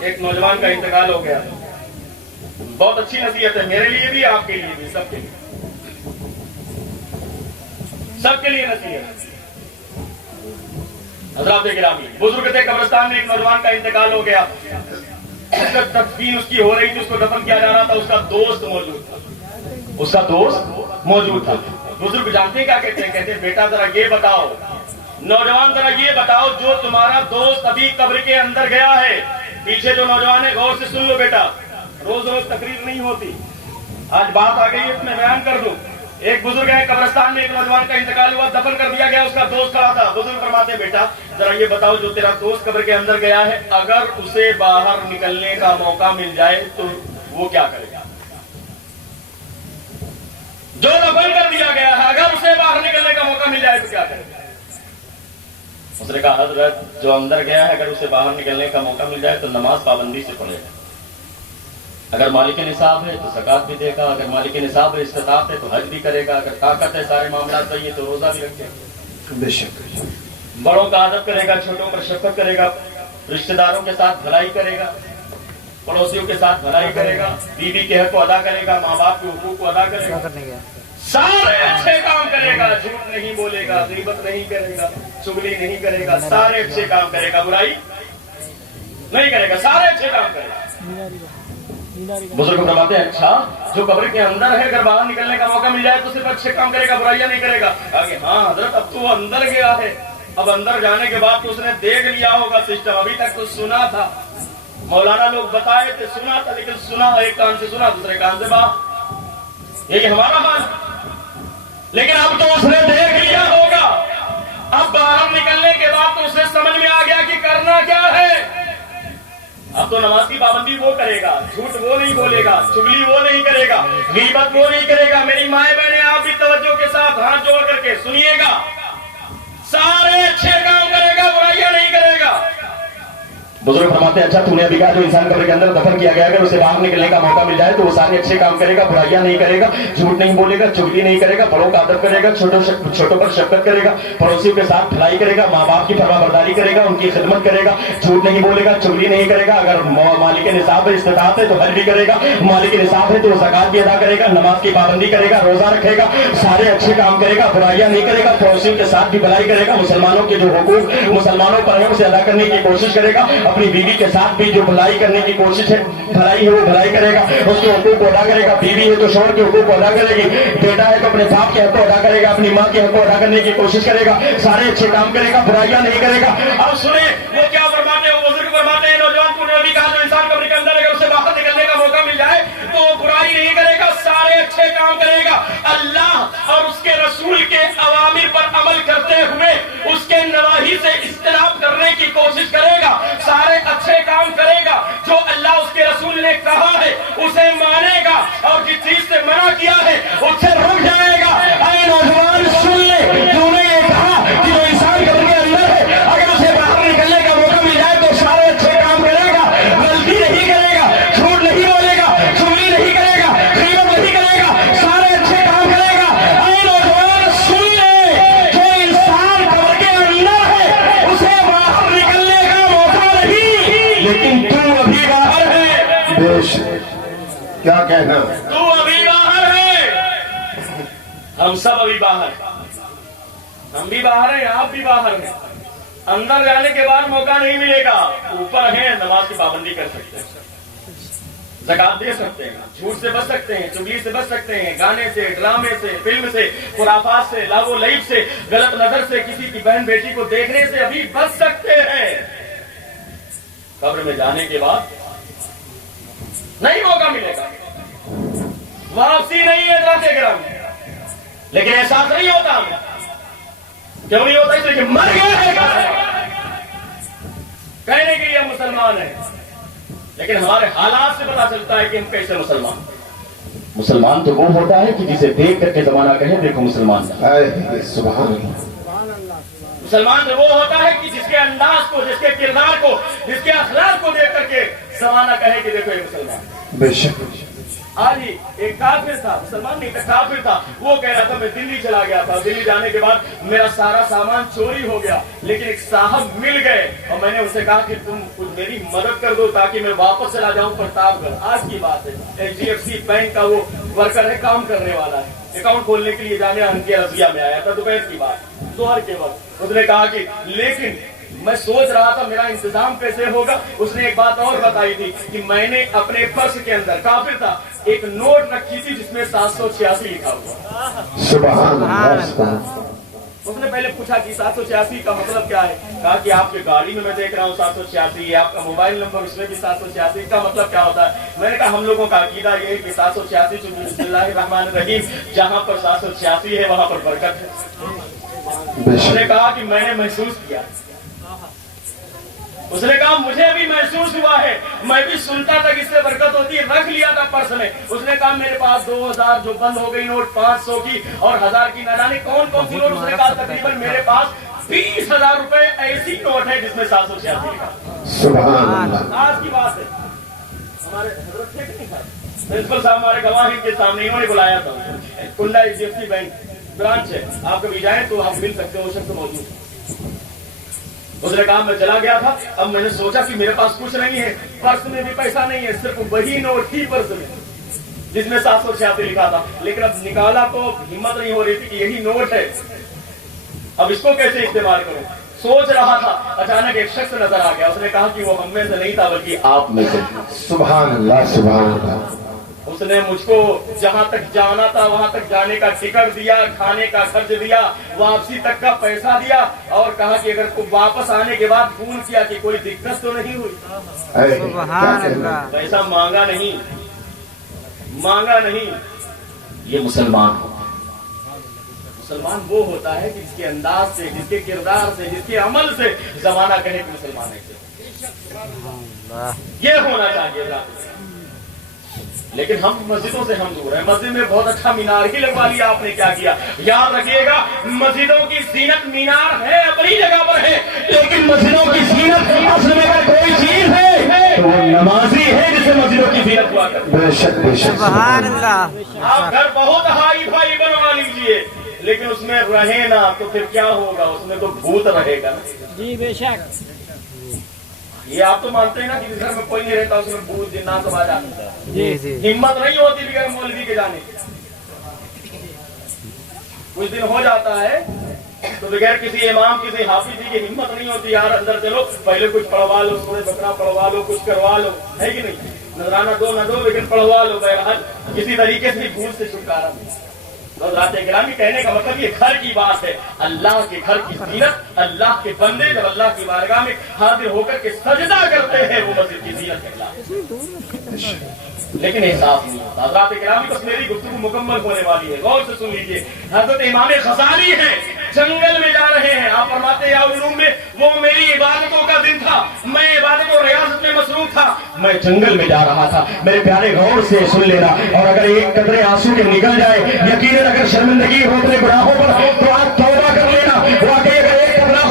ایک نوجوان کا انتقال ہو گیا، بہت اچھی نصیحت ہے میرے لیے بھی، آپ کے لیے بھی، سب کے لیے، سب کے لیے نصیحت۔ حضرات گرامی بزرگ تھے، قبرستان میں ایک نوجوان کا انتقال ہو گیا، تدفین اس کی ہو رہی تھی، اس کو دفن کیا جا رہا تھا، اس کا دوست موجود تھا، اس کا دوست موجود تھا۔ بزرگ جانتے کیا کہتے ہیں؟ کہتے ہیں بیٹا ذرا یہ بتاؤ، نوجوان ذرا یہ بتاؤ، جو تمہارا دوست ابھی قبر کے اندر گیا ہے، پیچھے جو نوجوان ہے غور سے سن لو بیٹا، روز روز تقریر نہیں ہوتی، آج بات آ گئی ہے میں بیان کر دوں۔ ایک بزرگ ہے، قبرستان میں ایک نوجوان کا انتقال ہوا، دفن کر دیا گیا، اس کا دوست کھڑا تھا، بزرگ فرماتے بیٹا ذرا یہ بتاؤ، جو تیرا دوست قبر کے اندر گیا ہے اگر اسے باہر نکلنے کا موقع مل جائے تو وہ کیا کرے گا؟ جو دفن کر دیا گیا ہے اگر اسے باہر نکلنے کا موقع مل جائے تو کیا کرے گا؟ اس نے کہا حضرت جو اندر گیا ہے اگر اسے باہر نکلنے کا موقع مل جائے تو نماز پابندی سے پڑھے گا، اگر مالک نصاب ہے تو زکات بھی دے گا، اگر مالک نصاب ہے استطاعت ہے تو حج بھی کرے گا، اگر طاقت ہے سارے معاملات صحیح ہے تو روزہ بھی رکھے گا، بے شک بڑوں کا ادب کرے گا، چھوٹوں پر شفقت کرے گا، رشتہ داروں کے ساتھ بھلائی کرے گا، پڑوسیوں کے ساتھ بھلائی کرے گا، بیوی کے حق کو ادا کرے گا، ماں باپ کے حقوق کو ادا کرے گا، سارے اچھے کام کرے گا، جھوٹ نہیں بولے گا، غیبت نہیں کرے گا، چغلی نہیں کرے گا، سارے اچھے کام کرے گا، برائی نہیں کرے گا، سارے اچھے کام کرے گا۔ بزرگ فرماتے ہیں اچھا جو قبر کے اندر ہے اگر باہر نکلنے کا موقع مل جائے تو صرف اچھے کام کرے گا، برائیاں نہیں کرے گا؟ آگے ہاں حضرت اب تو وہ اندر گیا ہے، اب اندر جانے کے بعد تو اس نے دیکھ لیا ہوگا سسٹم، ابھی تک تو سنا تھا، مولانا لوگ بتائے تھے سنا تھا، لیکن سنا ایک کان سے سنا دوسرے کان سے باہر، یہ ہمارا حال، لیکن اب تو اس نے دیکھ لیا ہوگا، اب باہر نکلنے کے بعد تو اسے سمجھ میں آ گیا کہ کرنا کیا ہے. اب تو نماز کی پابندی وہ کرے گا, جھوٹ وہ نہیں بولے گا, چگلی وہ نہیں کرے گا, غیبت وہ نہیں کرے گا. میری مائیں بہنیں آپ بھی توجہ کے ساتھ ہاتھ جوڑ کر کے سنیے گا, سارے اچھے کام کرے گا, برائیاں نہیں کرے گا. بزرگ فرماتے ہیں اچھا تو نے ابھی کہا جو انسان قبر کے اندر دفن کیا گیا اگر اسے باہر نکلنے کا موقع مل جائے تو وہ سارے اچھے کام کرے گا, برائیاں نہیں کرے گا, جھوٹ نہیں بولے گا, چگلی نہیں کرے گا, بڑوں کا ادب کرے گا, چھوٹوں پر شفقت کرے گا, پڑوسیوں کے ساتھ بھلائی کرے گا, ماں باپ کی فرما برداری کرے گا, ان کی خدمت کرے گا, جھوٹ نہیں بولے گا, چگلی نہیں کرے گا. اگر مالک نصاب ہے, استطاعت ہے تو حج بھی کرے گا, مالک نصاب ہے تو زکات بھی ادا کرے گا, نماز کی پابندی کرے گا, روزہ رکھے گا, سارے اچھے کام کرے گا, برائیاں نہیں کرے گا, پڑوسیوں کے ساتھ بھی بھلائی کرے گا, مسلمانوں کے جو حقوق مسلمانوں پر ہے اسے ادا کرنے کی کوشش کرے گا, اپنی بیوی کے ساتھ بھی جو بھلائی کرنے کی کوشش ہے, بھلائی ہے وہ بھلائی کرے گا, اس کے حقوق کو ادا کرے گا. بیوی ہے تو شوہر کے حقوق کو ادا کرے گی, بیٹا ہے تو اپنے باپ کے حق کو ادا کرے گا, اپنی ماں کے حق کو ادا کرنے کی کوشش کرے گا, سارے اچھے کام کرے گا, برائیاں نہیں کرے گا. اب سنیں وہ کیا فرماتے ہیں, وہ بزرگ فرماتے ہیں نوجوان کو نے بھی کہا جو انسان قبر کے اندر اگر اسے باہر نکلنے کا موقع مل جائے تو وہ برائی نہیں کرے گا, سارے اچھے کام کرے گا. اللہ اور اس کے رسول کے اوامر پر عمل کرتے ہوئے اس کے نواہی سے اجتناب کرنے کی کوشش کرے گا, سارے اچھے کام کرے گا. جو اللہ اس کے رسول نے کہا ہے اسے مانے گا, اور جس چیز سے منع کیا ہے اس سے رک جائے گا. اے نوجوان سن لے, کیوں نے یہ کہا کہ جو انسان قبر کے اندر ہے اگر اسے باہر نکلنے کا موقع مل جائے تو سارے اچھے کام کرے گا, غلطی نہیں کرے گا, جھوٹ نہیں بولے گا, چگلی نہیں کرے گا, غیبت نہیں کرے گا, سارے اچھے کام کرے گا. اے نوجوان سن لے, جو انسان قبر کے اندر ہے اسے باہر نکلنے کا موقع نہیں, لیکن تو ابھی باہر ہے. بیش کیا کہنا, تو ابھی باہر ہے, ہم سب ابھی باہر ہیں, ہم بھی باہر ہیں, آپ بھی باہر ہیں. اندر جانے کے بعد موقع نہیں ملے گا, اوپر ہیں, نماز کی پابندی کر سکتے ہیں, زکات دے سکتے ہیں, جھوٹ سے بچ سکتے ہیں, چگلی سے بچ سکتے ہیں, گانے سے, ڈرامے سے, فلم سے, خرافات سے, لاو و لعب سے, غلط نظر سے, کسی کی بہن بیٹی کو دیکھنے سے ابھی بچ سکتے ہیں. قبر میں جانے کے بعد نہیں موقع ملے گا, واپسی نہیں ہے ذات گرام, لیکن احساس نہیں ہوتا ہمیں. کیوں نہیں ہوتا؟ اس لیے کہ مر گیا ہے. کہنے کے لیے ہم مسلمان ہیں, لیکن ہمارے حالات سے پتا چلتا ہے کہ ہم کیسے مسلمان. مسلمان تو وہ ہوتا ہے کہ جسے دیکھ کر کے زمانہ کہے دیکھو مسلمان. سبحان اللہ. مسلمان تو وہ ہوتا ہے کہ جس کے انداز کو, جس کے کردار کو, جس کے اخلاق کو دیکھ کر کے زمانہ کہے کہ دیکھو یہ مسلمان. بے شک. آج ہی ایک کافر تھا, مسلمان نہیں تھا, کافر تھا, وہ کہہ رہا تھا میں دلی چلا گیا تھا, دلی جانے کے بعد میرا سارا سامان چوری ہو گیا, لیکن ایک صاحب مل گئے اور میں نے ان سے کہا کہ تم کچھ میری مدد کر دو تاکہ میں واپس چلا جاؤں پرتاپ گڑھ. آج کی بات ہے, HDFC بینک کا وہ ورکر ہے, کام کرنے والا ہے, اکاؤنٹ کھولنے کے لیے جامعہ احمدیہ رضیہ میں آیا تھا, دوپہر کی بات, ظہر کے وقت. اس نے کہا کہ لیکن میں سوچ رہا تھا میرا انتظام کیسے ہوگا. اس نے ایک بات اور بتائی تھی کہ میں نے اپنے پرس کے اندر, کافر تھا, ایک نوٹ رکھی تھی جس میں 786 لکھا ہوا. سبحان اللہ. اس نے پہلے پوچھا کہ 786 کا مطلب کیا ہے. کہا کہ آپ کی گاڑی میں دیکھ رہا ہوں 786, آپ کا موبائل نمبر اس میں بھی 786, کا مطلب کیا ہوتا ہے. میں نے کہا ہم لوگوں کا عقیدہ یہ ہے کہ 786 چونکہ بسم اللہ الرحمن الرحیم, جہاں پر 786 ہے وہاں پر برکت ہے. اس نے کہا کہ میں نے محسوس کیا. اس نے کہا مجھے بھی محسوس ہوا ہے, میں بھی سنتا تھا کہ اس سے برکت ہوتی ہے, رکھ لیا تھا پرس میں. اس نے کہا میرے پاس 2000 جو بند ہو گئی نوٹ, 500 کی اور 1000 کی, نہ جانے کون کون سی نوٹ. اس نے کہا تقریباً میرے پاس 20,000 روپے ایسی نوٹ ہے جس میں 786 لکھا. سبحان اللہ. آج کی بات ہے, ہمارے حضرت تھے کہ نہیں تھا, پرنسپل صاحب ہمارے گواہ کے سامنے انہوں نے بلایا تھا. کنڈا HDFC بینک برانچ ہے, آپ کبھی جائیں تو آپ مل سکتے ہو, شخص موجود ہے. اس نے کہا میں چلا گیا تھا, اب میں نے سوچا کہ میرے پاس کچھ نہیں ہے, پرس میں بھی پیسہ نہیں ہے, صرف وہی نوٹ تھی پرس میں جس میں 786 لکھا تھا. لیکن اب نکالا تو ہمت نہیں ہو رہی تھی کہ یہی نوٹ ہے, اب اس کو کیسے استعمال کروں. سوچ رہا تھا, اچانک ایک شخص نظر آ گیا. اس نے کہا کہ وہ ہم میں سے نہیں تھا بلکہ آپ میں سے. سبحان اللہ. سبحان اللہ. اس نے مجھ کو جہاں تک جانا تھا وہاں تک جانے کا ٹکٹ دیا, کھانے کا خرچ دیا, واپسی تک کا پیسہ دیا, اور کہا کہ اگر کوئی واپس آنے کے بعد فون کیا کہ کوئی دقت تو نہیں ہوئی. پیسہ مانگا نہیں, یہ مسلمان ہو. مسلمان وہ ہوتا ہے کہ جس کے انداز سے، جس کے کردار سے، جس کے عمل سے زمانہ کہے کہ مسلمان ہے. یہ ہونا چاہیے تھا. لیکن ہم مسجدوں سے ہم دور ہیں. مسجد میں بہت اچھا مینار ہی لگوا لیا آپ نے. کیا کیا؟ یاد رکھیے گا مسجدوں کی زینت مینار ہے اپنی جگہ پر ہے، لیکن مسجدوں کی زینت اصل میں اگر کوئی چیز ہے تو وہ نمازی ہے جسے مسجدوں کی زینت ہوا کرتی ہے. بے شک بے شک. سبحان اللہ. آپ گھر بہت ہائی فائی بنوا لیجئے لیکن اس میں رہے نا تو پھر کیا ہوگا؟ اس میں تو بھوت رہے گا. جی بے شک. یہ آپ تو مانتے ہیں نا کہ جس گھر میں کوئی نہیں رہتا اس میں بھوت جنات سب آ جاتا ہے. جی جی. ہمت نہیں ہوتی بغیر مولوی کے جانے کی. کچھ دن ہو جاتا ہے تو بغیر کسی امام کسی حافظ کی ہمت نہیں ہوتی. یار اندر چلو پہلے کچھ پڑھوا لو، سورہ بقرہ پڑھوا لو، کچھ کروا لو، ہے کہ نہیں؟ نذرانہ دو نہ دو لیکن پڑھوا لو. بہرحال کسی طریقے سے بھوت سے چھٹکارا ملے. حضرات گرامی کہنے کا مطلب یہ گھر کی بات ہے. اللہ کے گھر کی زینت، اللہ کے بندے جب اللہ کی بارگاہ میں حاضر ہو کر کے سجدہ کرتے ہیں وہ مسجد کی زینت ہے. لیکن احساس نہیں ہوتا. حضرات گرامی بس میری گفتگو مکمل ہونے والی ہے، غور سے سن لیجیے. حضرت امام غزالی ہیں، جنگل میں جا رہے ہیں. آپ فرماتے ہیں علوم میں وہ میری عبادتوں کا دن تھا، میں عبادت و ریاضت میں مصروف تھا، میں جنگل میں جا رہا تھا. میرے پیارے غور سے سن لینا، اور اگر ایک قطرے آنسو کے نکل جائے یقیناً اگر شرمندگی ہو اپنے گناہوں پر تو آپ توبہ کر لینا. واقعی اگر ایک قطرہ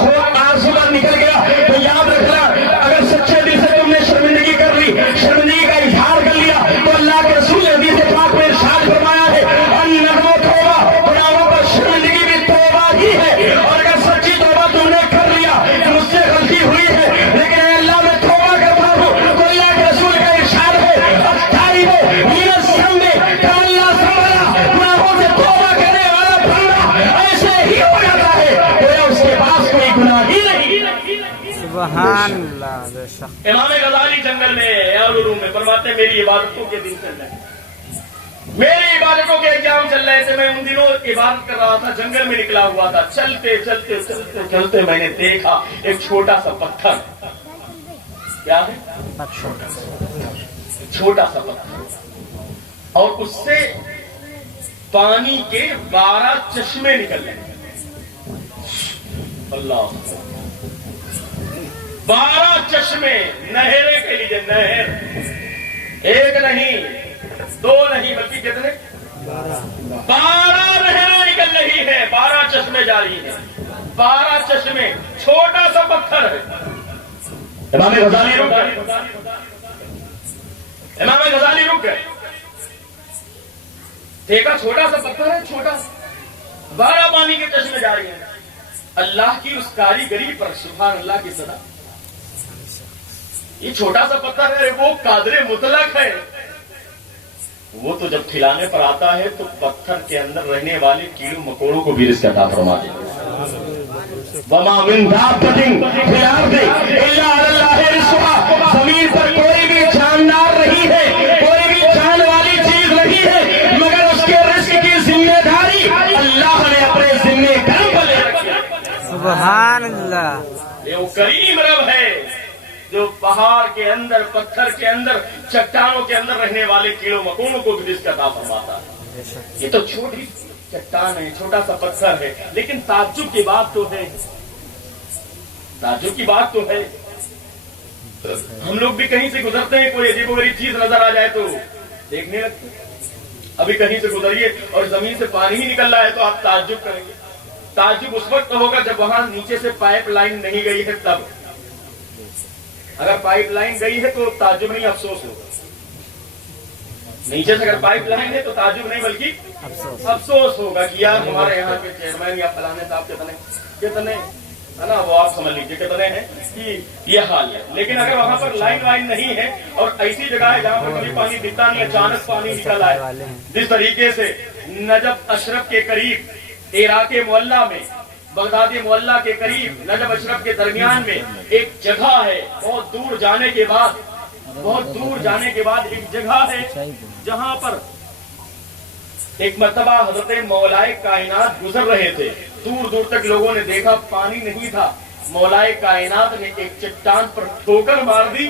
آنسو کا نکل گیا تو یاد رکھنا اگر سچے دل سے تم نے شرمندگی کر لی، شرمندگی کا اظہار کر لیا تو اللہ کے رسول نے حدیث پاک میں ارشاد فرمایا ہے الندم توبہ، گناہوں پر شرمندگی بھی توبہ ہی ہے. اور اگر سچی توبہ تم نے کر لیا کہ مجھ سے غلطی ہوئی ہے لیکن اے اللہ میں توبہ کرتا ہوں تو اللہ کے رسول کا ارشاد ہے التائب من الذنب کمن سنبھلا. گناہوں سے توبہ کرنے والا بندہ ایسے ہی ہو جاتا ہے گویا اس کے پاس کوئی گناہ ہی نہیں. سبحان اللہ. بے شک. امام غزالی جنگل میں علوم میں فرماتے ہیں میری عبادتوں کے دن چل رہے ہیں، میری عبادتوں کے ایام چل رہے تھے. میں ان دنوں عبادت کر رہا تھا، جنگل میں نکلا ہوا تھا. چلتے چلتے چلتے چلتے میں نے دیکھا ایک چھوٹا سا پتھر. کیا ہے؟ چھوٹا سا پتھر، اور اس سے پانی کے 12 چشمے نکل رہے ہیں. اللہ، 12 چشمے، نہریں کہہ لیجیے، نہر ایک نہیں دو نہیں بلکہ کتنے؟ 12 نہریں نکل رہی ہیں، 12 چشمے جاری ہیں. 12 چشمے، چھوٹا سا پتھر ہے. امام غزالی رک گئے. امام غزالی رک گئے، دیکھا چھوٹا سا پتھر ہے، چھوٹا 12 پانی کے چشمے جاری ہیں. اللہ کی اس کاریگری پر سبحان اللہ کی صدا. یہ چھوٹا سا پتھر ہے، وہ قادر مطلق ہے. وہ تو جب کھلانے پر آتا ہے تو پتھر کے اندر رہنے والے کیڑوں مکوڑوں کو بھی رزق عطا فرما دیتا ہے. وما من دابۃ فی الارض الا علی اللہ رزقها. زمین پر کوئی بھی جاندار نہیں ہے، کوئی بھی جان والی چیز نہیں ہے مگر اس کے رزق کی ذمہ داری اللہ نے اپنے ذمہ کرم پر لے رکھی ہے. سبحان اللہ. یہ وہ کریم رب ہے جو پہاڑ کے اندر، پتھر کے اندر، چٹانوں کے اندر رہنے والے کیڑوں مکوڑوں کو بھی رزق عطا فرماتا ہے. یہ تو چھوٹی چٹان ہے، چھوٹا سا پتھر ہے، لیکن تعجب کی بات تو ہے. تعجب کی بات تو ہے. ہم لوگ بھی کہیں سے گزرتے ہیں، کوئی عجیب و غریب چیز نظر آ جائے تو دیکھنے لگتے ہیں. ابھی کہیں سے گزریے اور زمین سے پانی ہی نکل رہا ہے تو آپ تعجب کریں گے. تعجب اس وقت ہوگا جب وہاں نیچے سے پائپ لائن نہیں گئی ہے تب. اگر پائپ لائن گئی ہے تو تعجب نہیں افسوس ہوگا. نیچے سے اگر پائپ لائن ہے تو تعجب نہیں بلکہ افسوس ہوگا کہ یار ہمارے یہاں کے چیئرمین یا فلانے صاحب کتنے ہے نا، وہ آپ سمجھ لیجیے کتنے ہیں کہ یہ حال ہے. لیکن اگر وہاں پر لائن نہیں ہے اور ایسی جگہ ہے جہاں پر کبھی پانی دکھتا نہیں، اچانک پانی نکل آئے. جس طریقے سے نجف اشرف کے قریب عراق معلّہ میں، بغداد معلّہ کے قریب نجف اشرف کے درمیان میں ایک جگہ ہے. بہت دور جانے کے بعد ایک جگہ ہے جہاں پر ایک مرتبہ حضرت مولائے کائنات گزر رہے تھے. دور دور تک لوگوں نے دیکھا پانی نہیں تھا. مولائے کائنات نے ایک چٹان پر ٹھوکر مار دی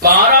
12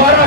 12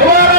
12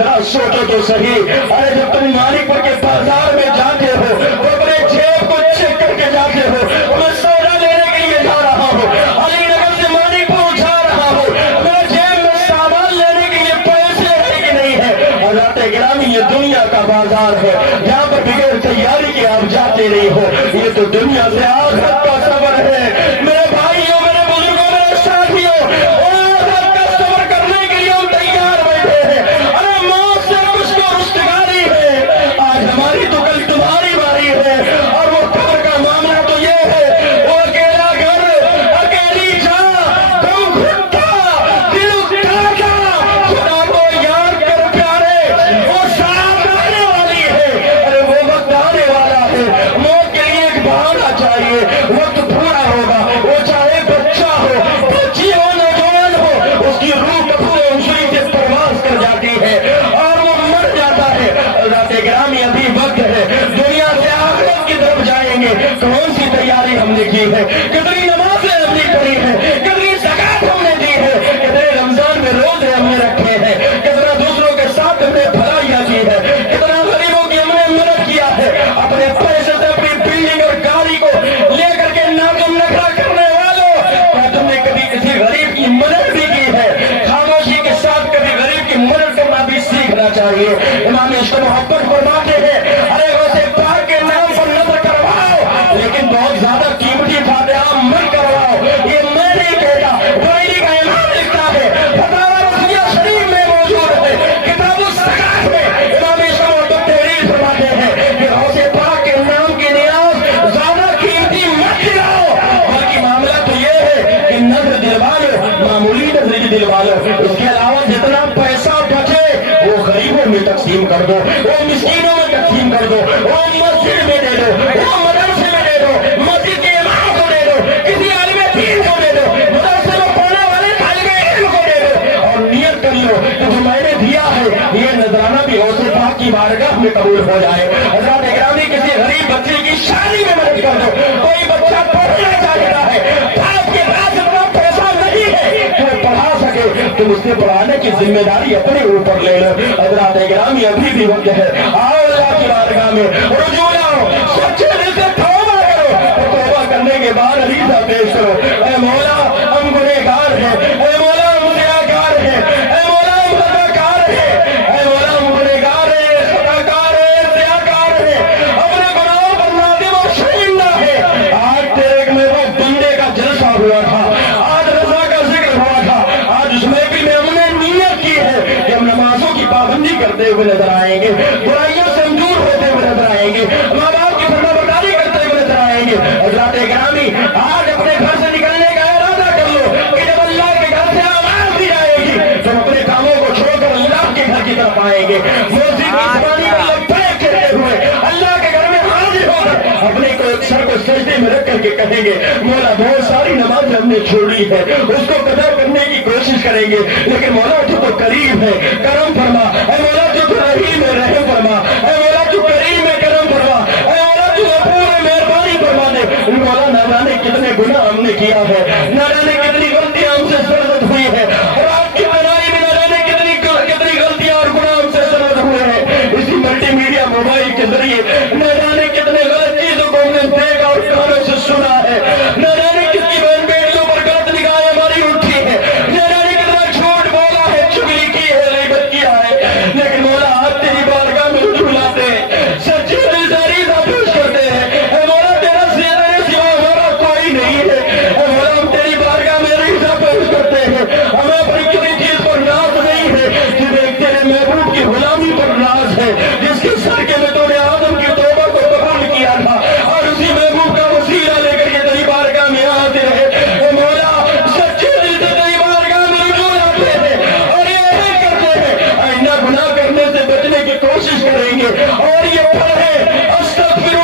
ذرا سوچو تو صحیح، ارے جب تم مالک پور کے بازار میں جاتے ہو تو اپنے جیب کو چیک کر کے جاتے ہو، میں سودا لینے کے لیے جا رہا ہوں، علی نگر سے مالک پور جا رہا ہوں، میرے جیب میں سامان لینے کے لیے پیسے ہے کہ نہیں ہے؟ حضرات گرامی یہ دنیا کا بازار ہے جہاں پر بغیر تیاری کے آپ جاتے نہیں ہو، یہ تو دنیا سے آخرت کا سفر ہے۔ میرے بھائیوں، میرے بزرگوں، میرے ساتھیوں، آخرت کا سفر کرنے کے لیے ہم تیار بیٹھے ہیں۔ ارے موت سے کچھ کو رستگاری ہے، آج ہماری تو کل تمہاری باری ہے، اور وہ قبر کا معاملہ تو یہ ہے، وہ اکیلا گھر، اکیلی جان، غم گھٹا، دل اٹھا خدا کو یاد کر پیارے، وہ ساتھ آنے والی ہے۔ ارے وہ وقت آنے والا ہے، موت کے لیے ایک بہانا چاہیے، وقت پورا ہوگا، وہ چاہے بچہ ہو، بچی ہو، نوجوان ہو، اس کی روح کپڑے انسوئی سے پرواز کر جاتی ہے اور وہ مر جاتا ہے۔ حضرات گرامی ابھی وقت ہے، دنیا سے آخرت کی طرف جائیں گے، کون سی تیاری ہم نے کی ہے، کتنی نمازیں ہم نے پڑھی ہے، کتنی زکات ہم نے دی ہے، کتنے رمضان میں روزے ہم نے رکھے ہیں، کتنا دوسروں کے ساتھ ہم نے بھلائیاں کی ہے، کتنا غریبوں کی ہم نے مدد کیا ہے، اپنے پیسے سے اپنی بلڈنگ اور گاڑی کو لے کر کے ناکم نخرا کرنے والوں، کیا تم نے کبھی کسی غریب کی مدد بھی کی ہے؟ خاموشی کے ساتھ کبھی غریب کی مدد کرنا بھی سیکھنا چاہیے۔ امام عشق محبت فرماتے ہیں، ارے ویسے پاک کے نام پر نظر کرواؤ لیکن بہت زیادہ قیمتی فاتحہ مت کرواؤ، یہ میں نہیں کہتا، بریلی کا امام لکھتا ہے، فتاوی رضویہ شریف میں موجود ہے، کتاب الزکات میں امام عشق محبت تحریر فرماتے ہیں کہ غوث پاک کے نام کی نیاز زیادہ قیمتی مت دلاؤ، باقی معاملہ تو یہ ہے کہ نظر دلوا لو، معمولی نظر دلوا لو، اس کے علاوہ جتنا پیسہ بچے وہ غریبوں میں تقسیم کر دو، وہ مسکینوں میں تقسیم کر دو، وہ مسجد میں دے دو، وہ مدرسے میں دے دو، مسجد کے امام کو دے دو، کسی عالم دین کو دے دو، مدرسے میں پڑھنے والے طالب علم کو دے دو، اور نیت کر لو کہ جو میں نے دیا ہے یہ نذرانہ بھی غوث پاک کی بارگاہ میں قبول ہو جائے۔ حضرات گرامی کسی غریب بچے کی شادی میں مدد کر دو، کوئی بچہ پڑھنا چاہتا ہے، آپ کے پاس اتنا پیسہ نہیں ہے کہ وہ پڑھا سکے، تم اس سے پڑھانے کی ذمہ داری اپنے اوپر لے لو۔ حضرات گرامی ابھی بھی وقت ہے، آؤ اللہ کی بارگاہ میں رجوع لاؤ، سچے دل سے توبہ کرو، اور توبہ کرنے کے بعد عریضہ پیش کرو، اے مولا ہم گنہگار ہیں، اے مولا ہم ضیاءگار ہیں، اے مولا ہم خطاکار ہیں، اے مولا ہم گنہگار ہیں، خطاکار ہیں، ضیاءگار ہیں، اپنے گناہوں پر نادم اور شرمندہ ہیں۔ آج تیرے میں وہ بندے کا جلسہ ہوا تھا، آج رضا کا ذکر ہوا تھا، آج اس محفل میں ہم نے نیت کی ہے کہ ہم نمازوں کی پابندی کرتے ہوئے نظر آئیں گے، برائیوں سے دور ہوتے ہوئے نظر آئیں گے، ماں باپ کی فرمانبرداری کرتے ہوئے نظر آئیں گے۔ حضرات گرامی آج اپنے گھر سے نکلنے کا ارادہ کر لو کہ جب اللہ کے گھر سے آواز دی جائے گی تم اپنے کاموں کو چھوڑ کر اللہ کے گھر کی طرف آئیں گے، مسجد کی زبانی پر لبیک کہتے ہوئے اللہ کے گھر میں حاضر ہو کر اپنے کو سر کو سجدے میں رکھ کر کے کہیں گے مولا بہت ساری نماز ہم نے چھوڑی ہے، اس کو قضا کرنے کی کوشش کریں گے، لیکن مولا تو قریب ہے، کرم فرما، اے مولا تو رحیم ہے، رحم فرما، اے مولا تو کریم ہے، کرم فرما، اے مولا تو غفور ہے، مہربانی فرما دے۔ مولا نہ جانے کتنے گناہ ہم نے کیا ہے، نہ جانے کتنی غلطیاں ہم سے سرزد ہوئی ہے، اور آپ کی بنائی میں نہ جانے کتنی غلطیاں اور گناہ ہم سے سرزد ہوئے ہیں، اسی ملٹی میڈیا موبائل کے ذریعے نہ جانے کتنے غلط چیزوں کو ہم نے دیکھا اور کانوں سے سنا ہے، نہ جانے کس کی بہن بیٹیوں پر غلط نگاہیں ہماری اٹھی ہے، نہ جانے کتنا جھوٹ بولا ہے، چگلی کی ہے، غیبت کیا ہے، لیکن مولا آپ تیری بارگاہ میں رجوع لاتے ہیں، سچے دل سے عریضہ پیش کرتے ہیں، اے مولا تیرا سوا ہمارا کوئی نہیں ہے، اے مولا ہم تیری بارگاہ میں عریضہ پیش کرتے ہیں، ہمیں اپنی کسی چیز پر ناز نہیں ہے، صرف ایک تیرے محبوب کی غلامی پر ناز ہے، جس کے صدقے میں تو نے آدم کی توبہ کو قبول کیا تھا، اور اسی محبوب کا وسیلہ لے کر کے تیری بارگاہ میں آتے ہیں، اے مولا سچے دل سے تیری بارگاہ میں رجوع لاتے ہیں، اور یہ کرتے ہیں آئندہ گناہ کرنے سے بچنے کی کوشش کریں گے، اور یہ پڑھیں استغفر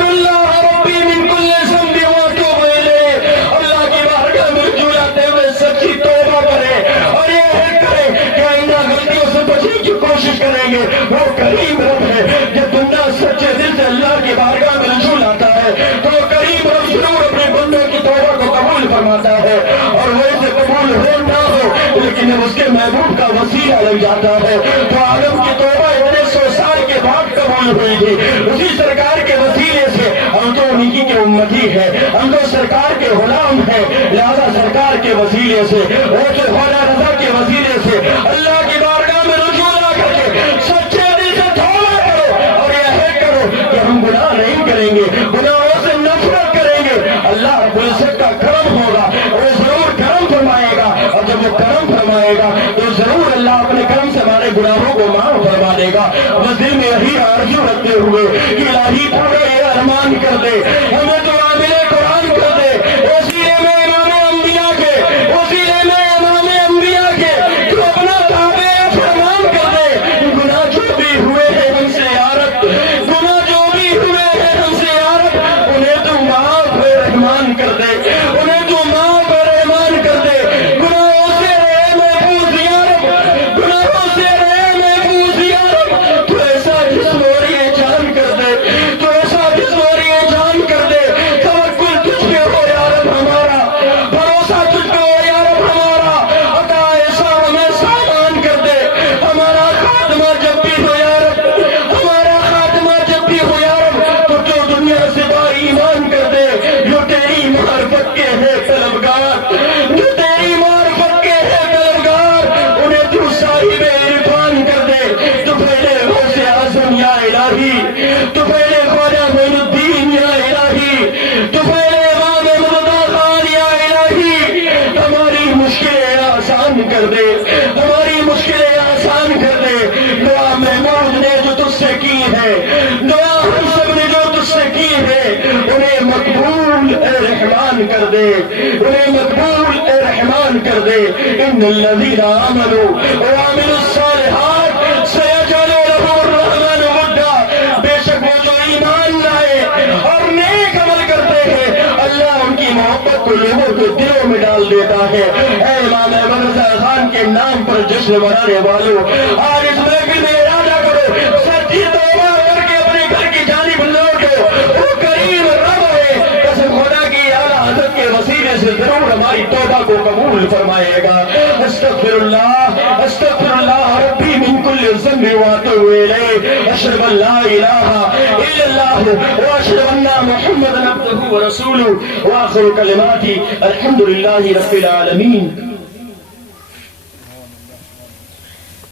اللہ ربی من کل ذنب واتوب الیہ، اللہ کی بارگاہ میں رجوع لاتے ہوئے سچی توبہ کریں، اور یہ کریں کہ آئندہ غلطیوں سے بچنے کی کوشش کریں گے۔ وہ کریم رب ہے، جب بندہ سچے دل سے اللہ کی بارگاہ میں رجوع لاتا ہے تو وہ کریم رب ضرور اپنے بندوں کی توبہ کو قبول فرماتا ہے، اور ویسے قبول ہو نہ ہو لیکن لیکن جب اس کے محبوب کا وسیلہ لگ جاتا ہے تو عالم کی توبہ اتنے 100 سال کے بعد قبول ہوئی تھی. اسی سرکار کے وسیلے سے ہم تو انہی کے امتی ہے, ہم تو سرکار کے غلام ہیں. لہذا سرکار کے وسیلے سے وہ جو خدا رضا کے وسیلے سے اللہ کی بارگاہ میں رجوع لا کر کے سچے دل سے توبہ کرو اور یہ عہد کرو کہ ہم گناہ نہیں کریں گے, گناہوں سے نفرت کریں گے. اللہ رب العزت کا کرم ہوگا, وہ ضرور کرم فرمائے گا, اور جب وہ کرم فرمائے گا تو ضرور اللہ اپنے کرم سے ہمارے گناہوں کو معاف فرما دے گا. بس دل میں یہی آرزو رکھتے ہوئے کہ الہی پورا یہ ارمان کر دے, ہمیں تو عامل قرآن کر دے, وسیلے میں امام انبیاء کے, وسیلے میں امام انبیاء کے, تو اپنا تابع فرمان کر دے. گناہ جو بھی ہوئے ہیں ہم سے یا رب, گناہ جو بھی ہوئے ہیں ہم سے یا رب, انہیں تو معاف رحمان کر دے, انہیں تو معاف رحمان کر دے. گناہوں سے رہے محفوظ یا رب, گناہوں سے رہے محفوظ یا رب. تو ایسا جسم اور یہ جان کر دے, تو ایسا جسم اور یہ جان کر دے. توکل تجھ پہ ہو یا رب ہمارا, بھروسہ تجھ پہ ہو یا رب ہمارا. عطا ایسا ہمیں سامان کر دے, ہمارا خاتمہ جب بھی ہو یا رب, ہمارا خاتمہ جب بھی ہو یا رب, تو جو دنیا سے با ایمان کر دے, جو تیری معرفت کے ہے طلبگار, جو تیری معرفت کے ہے طلبگار, انہیں تو صاحب عرفان کر دے. تو پہلے غوث اعظم یا الہی, تو پہلے خواجہ معین الدین یا الہی, تو پہلے امام مرتضیٰ خان یا الہی, ہماری مشکلیں آسان کر دے, ہماری مشکلیں آسان کر دے. دعا محمود نے جو تجھ سے کی ہے, دعا ہم سب نے جو تجھ سے کی ہے, انہیں مقبول اے رحمان کر دے, انہیں مقبول اے رحمان کر دے. ان الذین آمنوا وعملوا الصالحات سیجعل لهم الرحمن ودا. بے شک وہ جو ایمان لائے اور نیک عمل کرتے ہیں, اللہ ان کی محبت کو لوگوں کے دلوں میں ڈال دیتا ہے. اے امام احمد رضا خان کے نام پر جشن منانے والوں, آج اس محفل میں ارادہ کرو, سچی توبہ کر کے اپنے گھر کی جانب لوٹو. وہ کریم رب ہے, قسم خدا کی اعلیٰ حضرت کے وسیلے سے ضرور ہماری توبہ کو قبول فرمائے گا. استغفر اللہ, استغفر اللہ ربی من کل ذنب واتوب الیہ. اشهد ان لا الہ الا اللہ واشهد ان محمدا عبدہ ورسولہ. واخر کلماتی الحمد للہ رب العالمین.